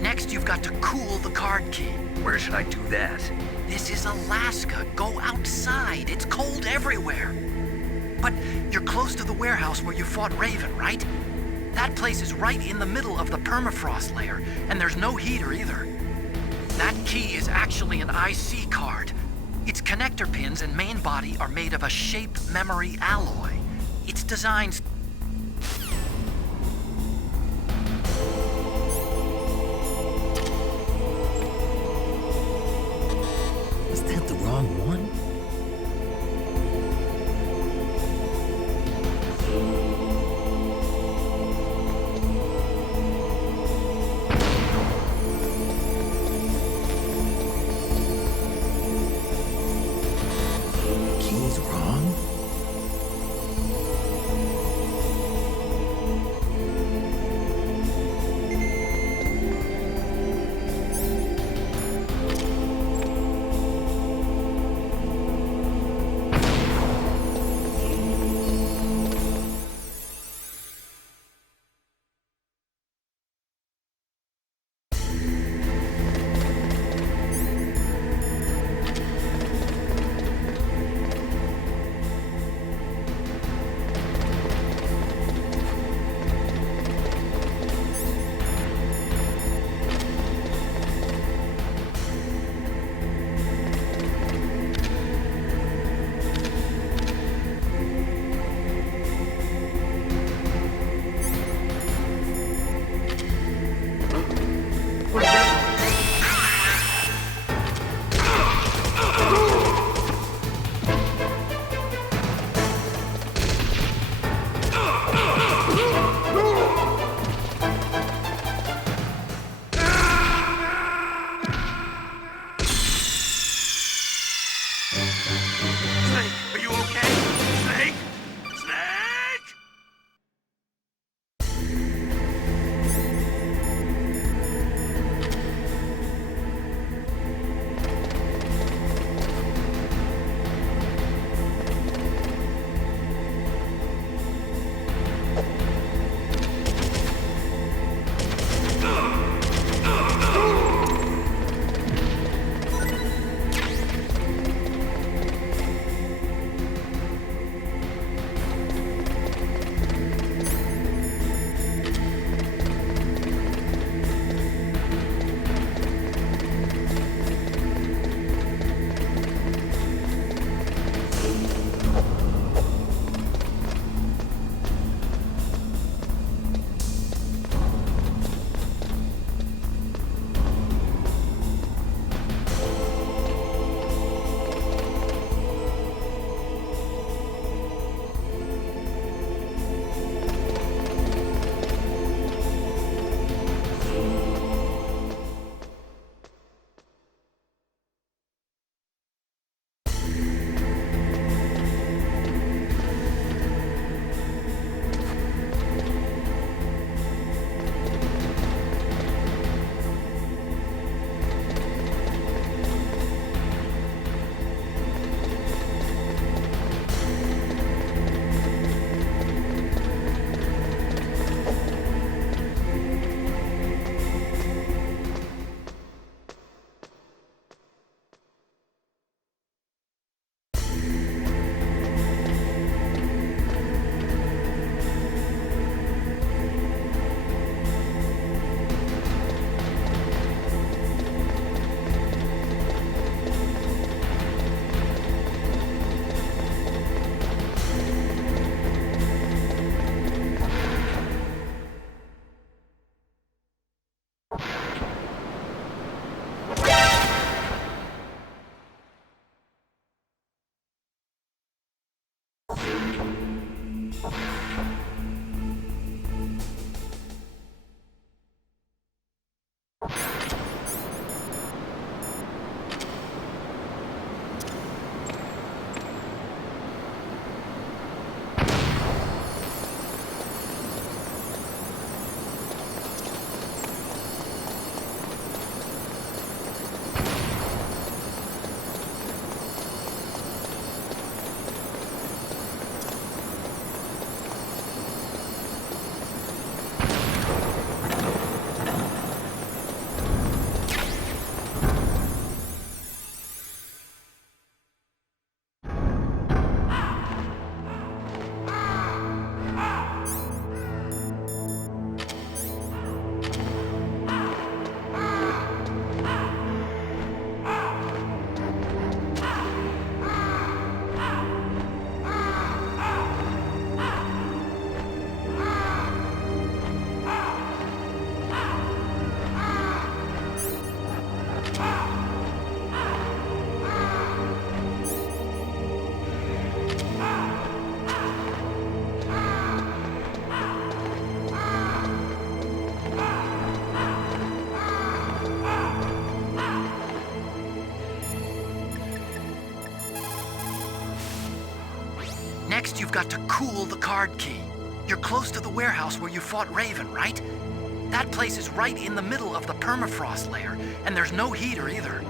Next, you've got to cool the card key. Where should I do that? This is Alaska. Go outside. It's cold everywhere. But you're close to the warehouse where you fought Raven, right? That place is right in the middle of the permafrost layer, and there's no heater either. That key is actually an IC card. Its connector pins and main body are made of a shape memory alloy. It's designed... Was that the wrong one? Key's wrong? Next, you've got to cool the card key. You're close to the warehouse where you fought Raven, right? That place is right in the middle of the permafrost layer, and there's no heater either.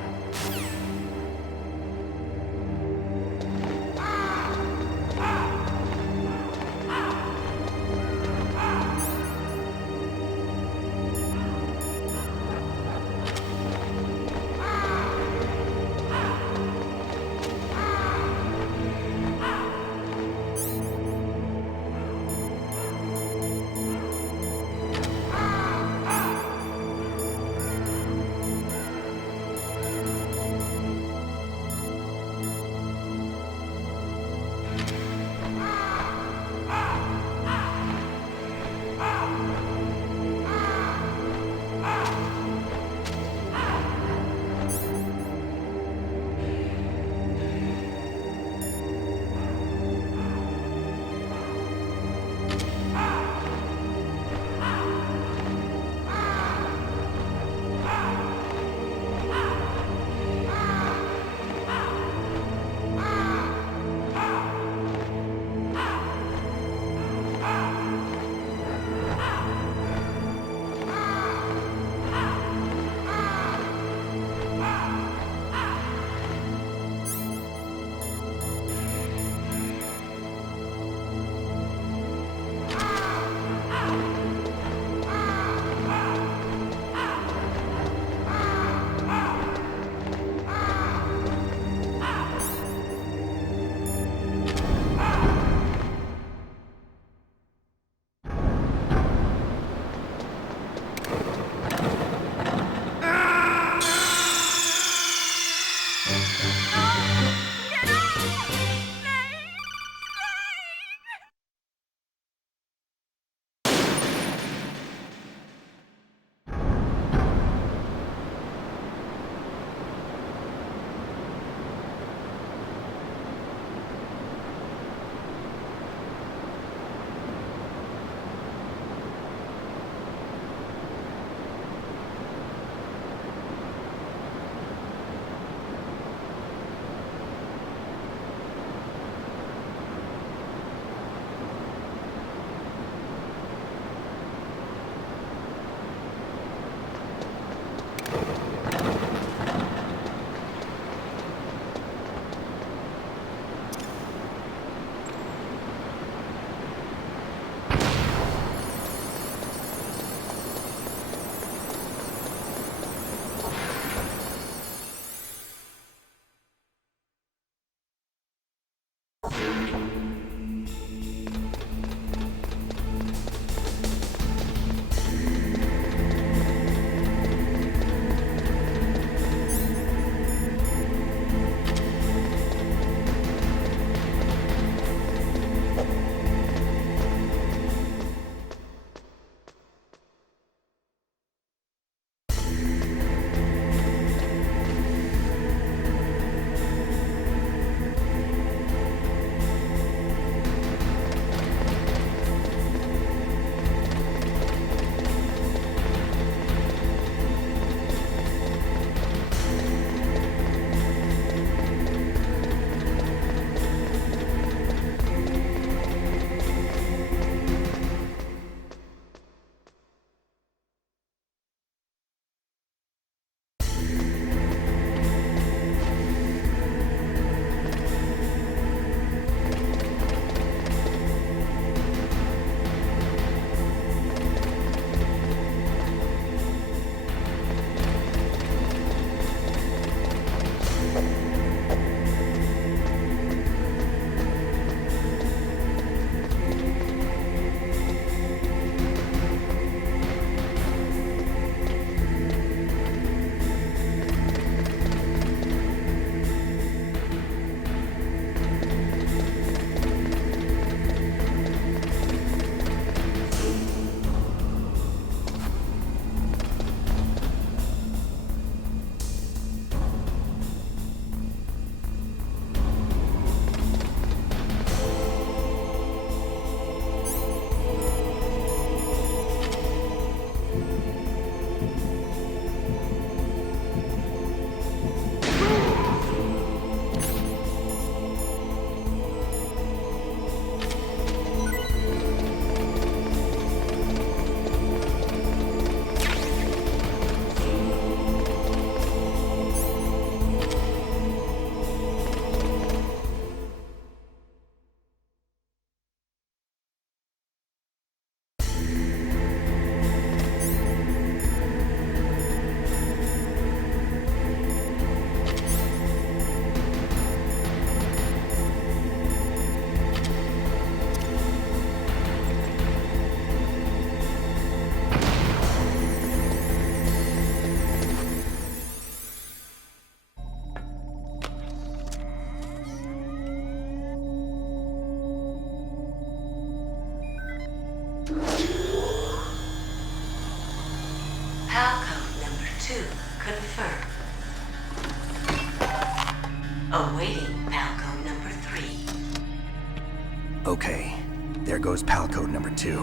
Okay, there goes pal code number 2.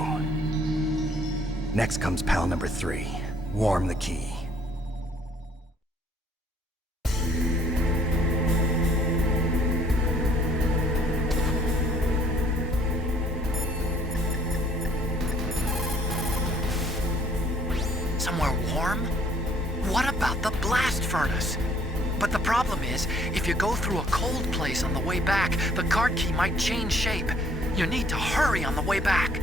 Next comes pal number 3. Warm the key. Somewhere warm? What about the blast furnace? But the problem is, if you go through a cold place on the way back, the card key might change shape. You need to hurry on the way back.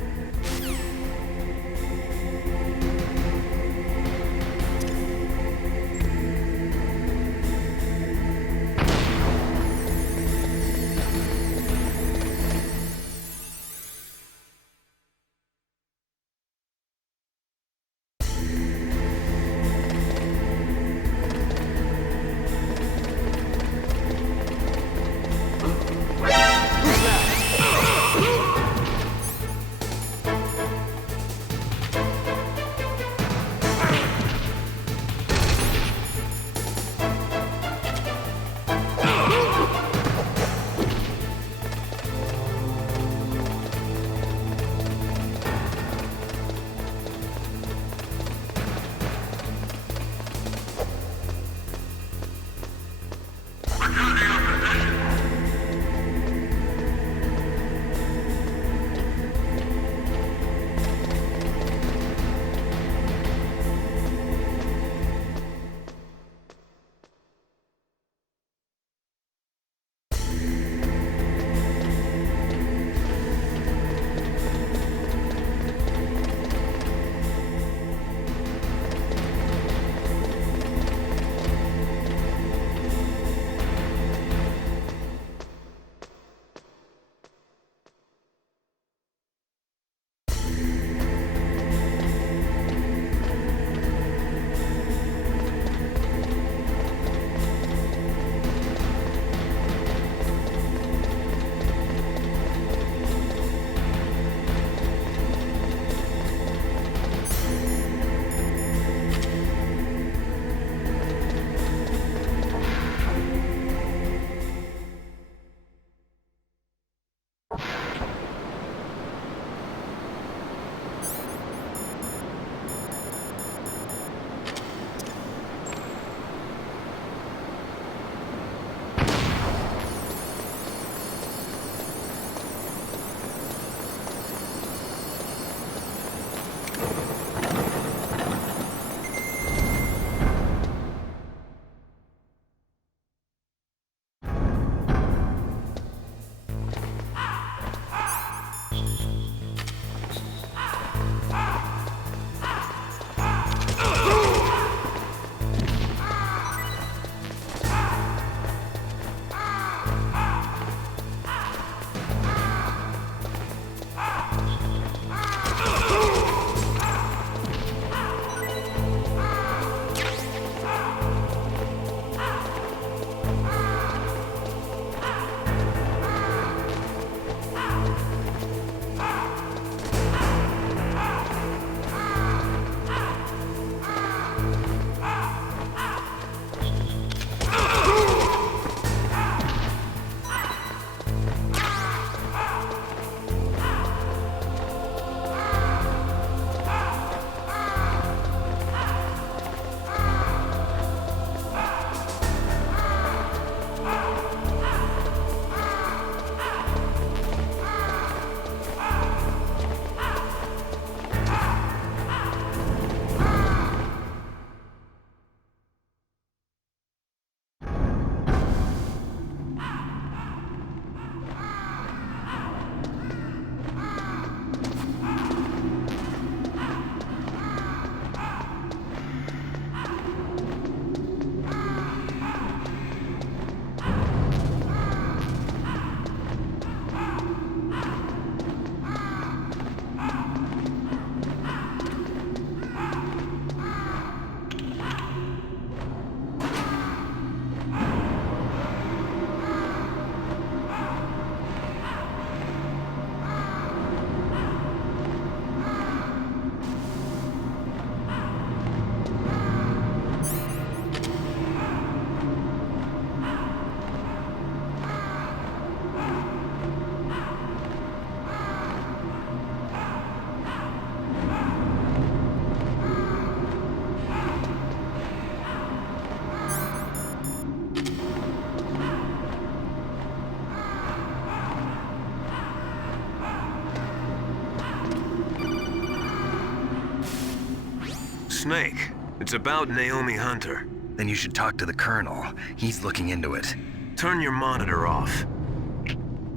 Snake, it's about Naomi Hunter. Then you should talk to the Colonel. He's looking into it. Turn your monitor off.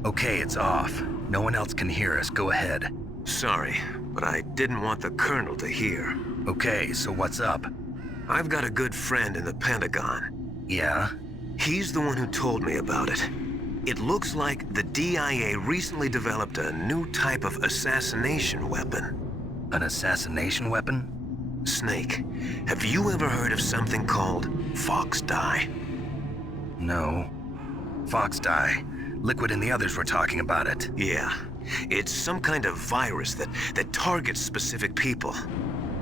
Okay, it's off. No one else can hear us. Go ahead. Sorry, but I didn't want the Colonel to hear. Okay, so what's up? I've got a good friend in the Pentagon. Yeah? He's the one who told me about it. It looks like the DIA recently developed a new type of assassination weapon. An assassination weapon? Snake, have you ever heard of something called Fox Dye? No. Fox Dye. Liquid and the others were talking about it. Yeah. It's some kind of virus that targets specific people.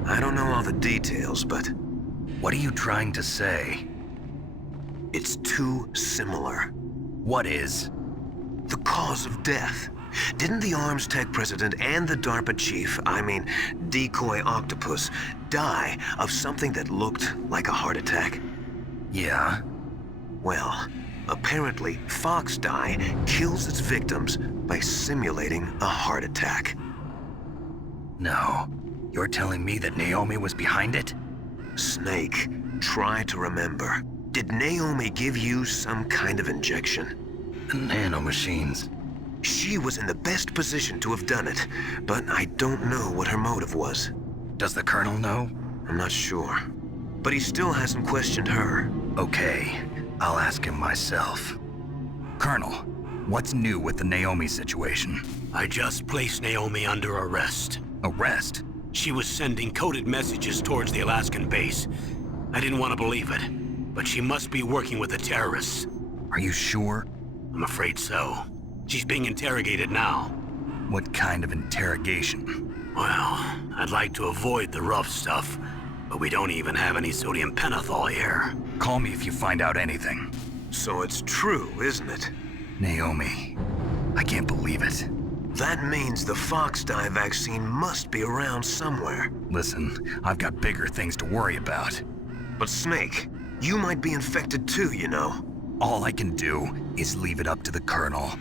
I don't know all the details, but... What are you trying to say? It's too similar. What is? The cause of death. Didn't the Arms Tech president and the DARPA chief, Decoy Octopus, die of something that looked like a heart attack? Yeah? Well, apparently Fox Dye kills its victims by simulating a heart attack. No. You're telling me that Naomi was behind it? Snake, try to remember. Did Naomi give you some kind of injection? The nanomachines. She was in the best position to have done it, but I don't know what her motive was. Does the Colonel know? I'm not sure. But he still hasn't questioned her. Okay, I'll ask him myself. Colonel, what's new with the Naomi situation? I just placed Naomi under arrest. Arrest? She was sending coded messages towards the Alaskan base. I didn't want to believe it, but she must be working with the terrorists. Are you sure? I'm afraid so. She's being interrogated now. What kind of interrogation? Well, I'd like to avoid the rough stuff, but we don't even have any sodium pentothal here. Call me if you find out anything. So it's true, isn't it? Naomi, I can't believe it. That means the Fox Dye vaccine must be around somewhere. Listen, I've got bigger things to worry about. But Snake, you might be infected too, you know. All I can do is leave it up to the Colonel.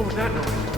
What was that noise?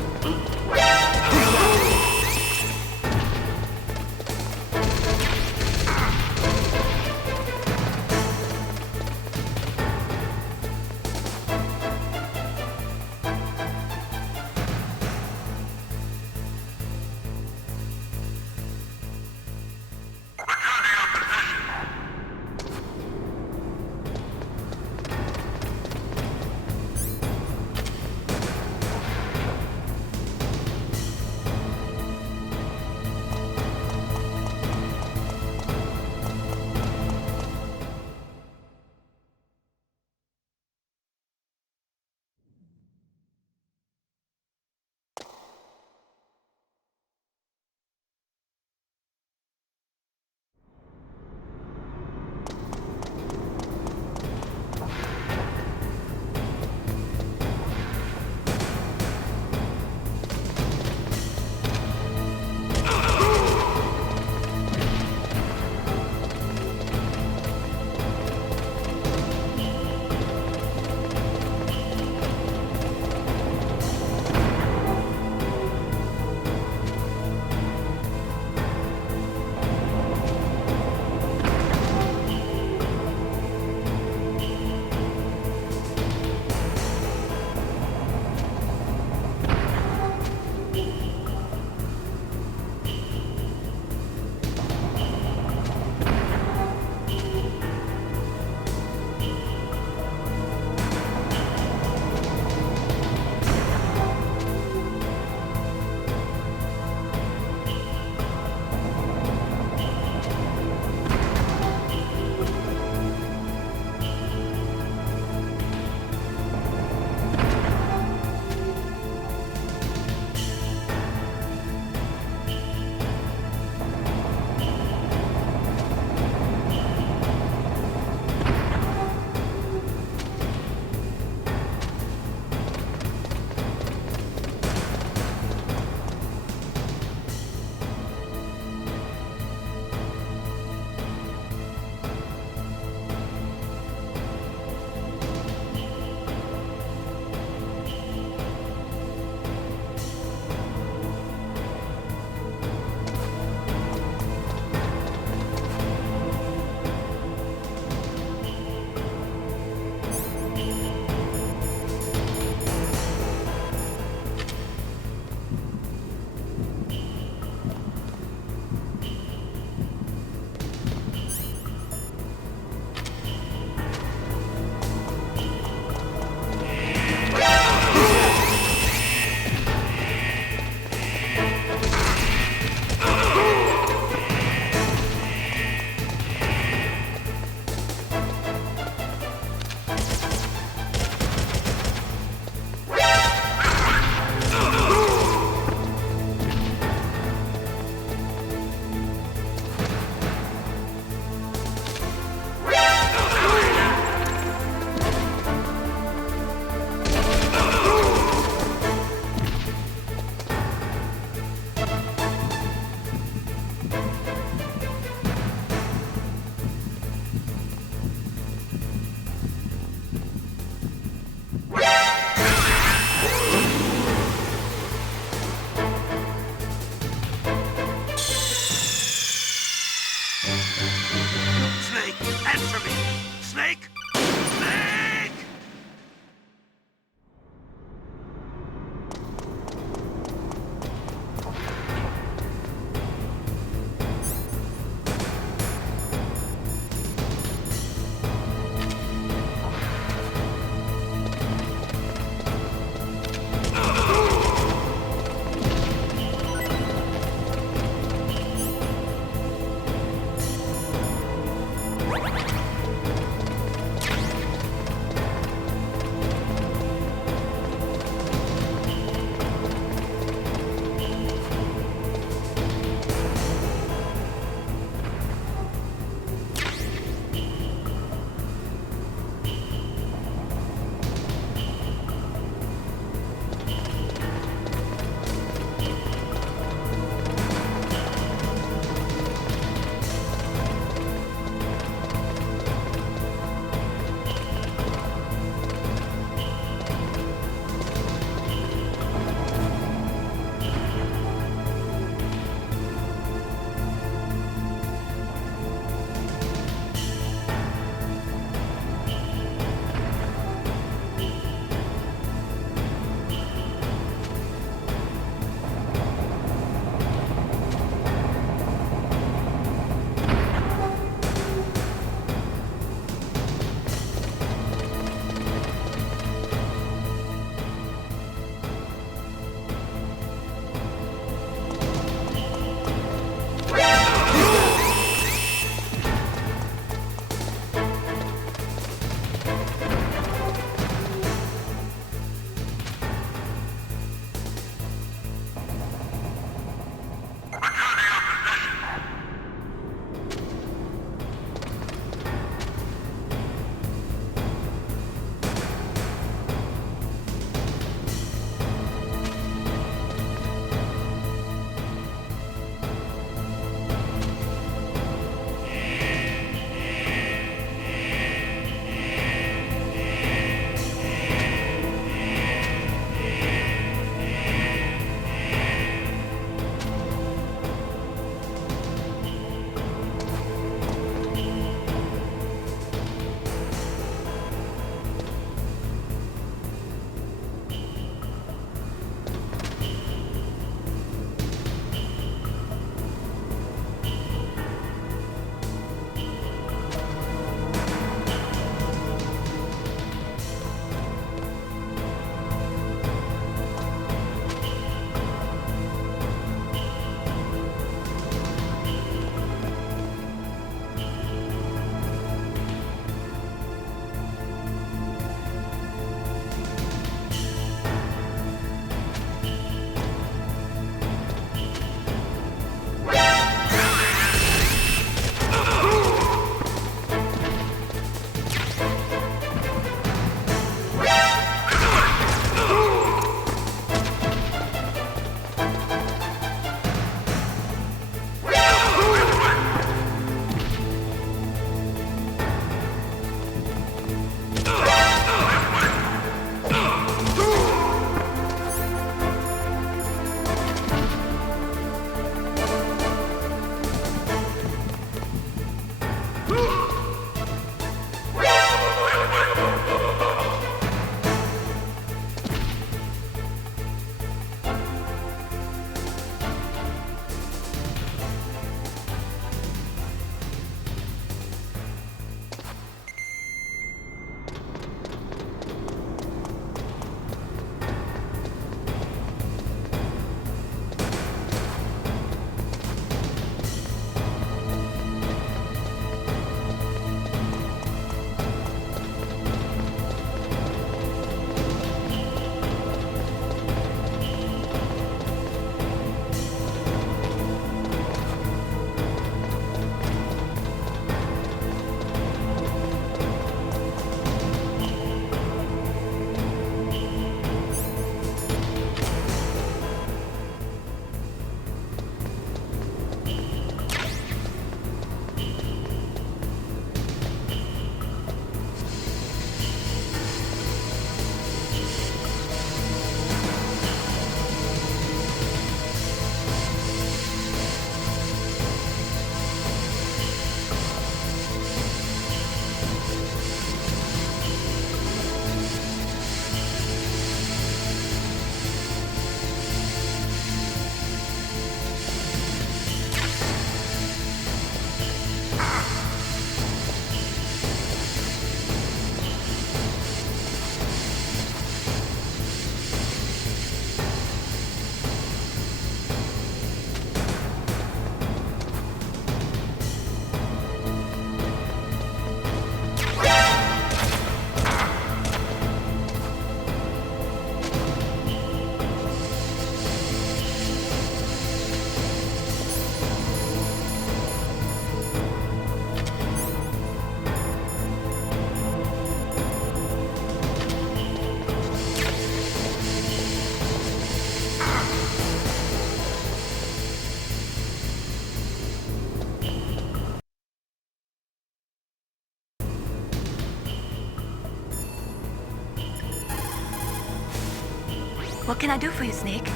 What can I do for you, Snake?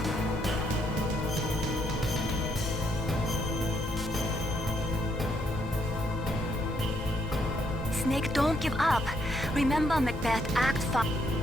Snake, don't give up. Remember Macbeth, Act 5.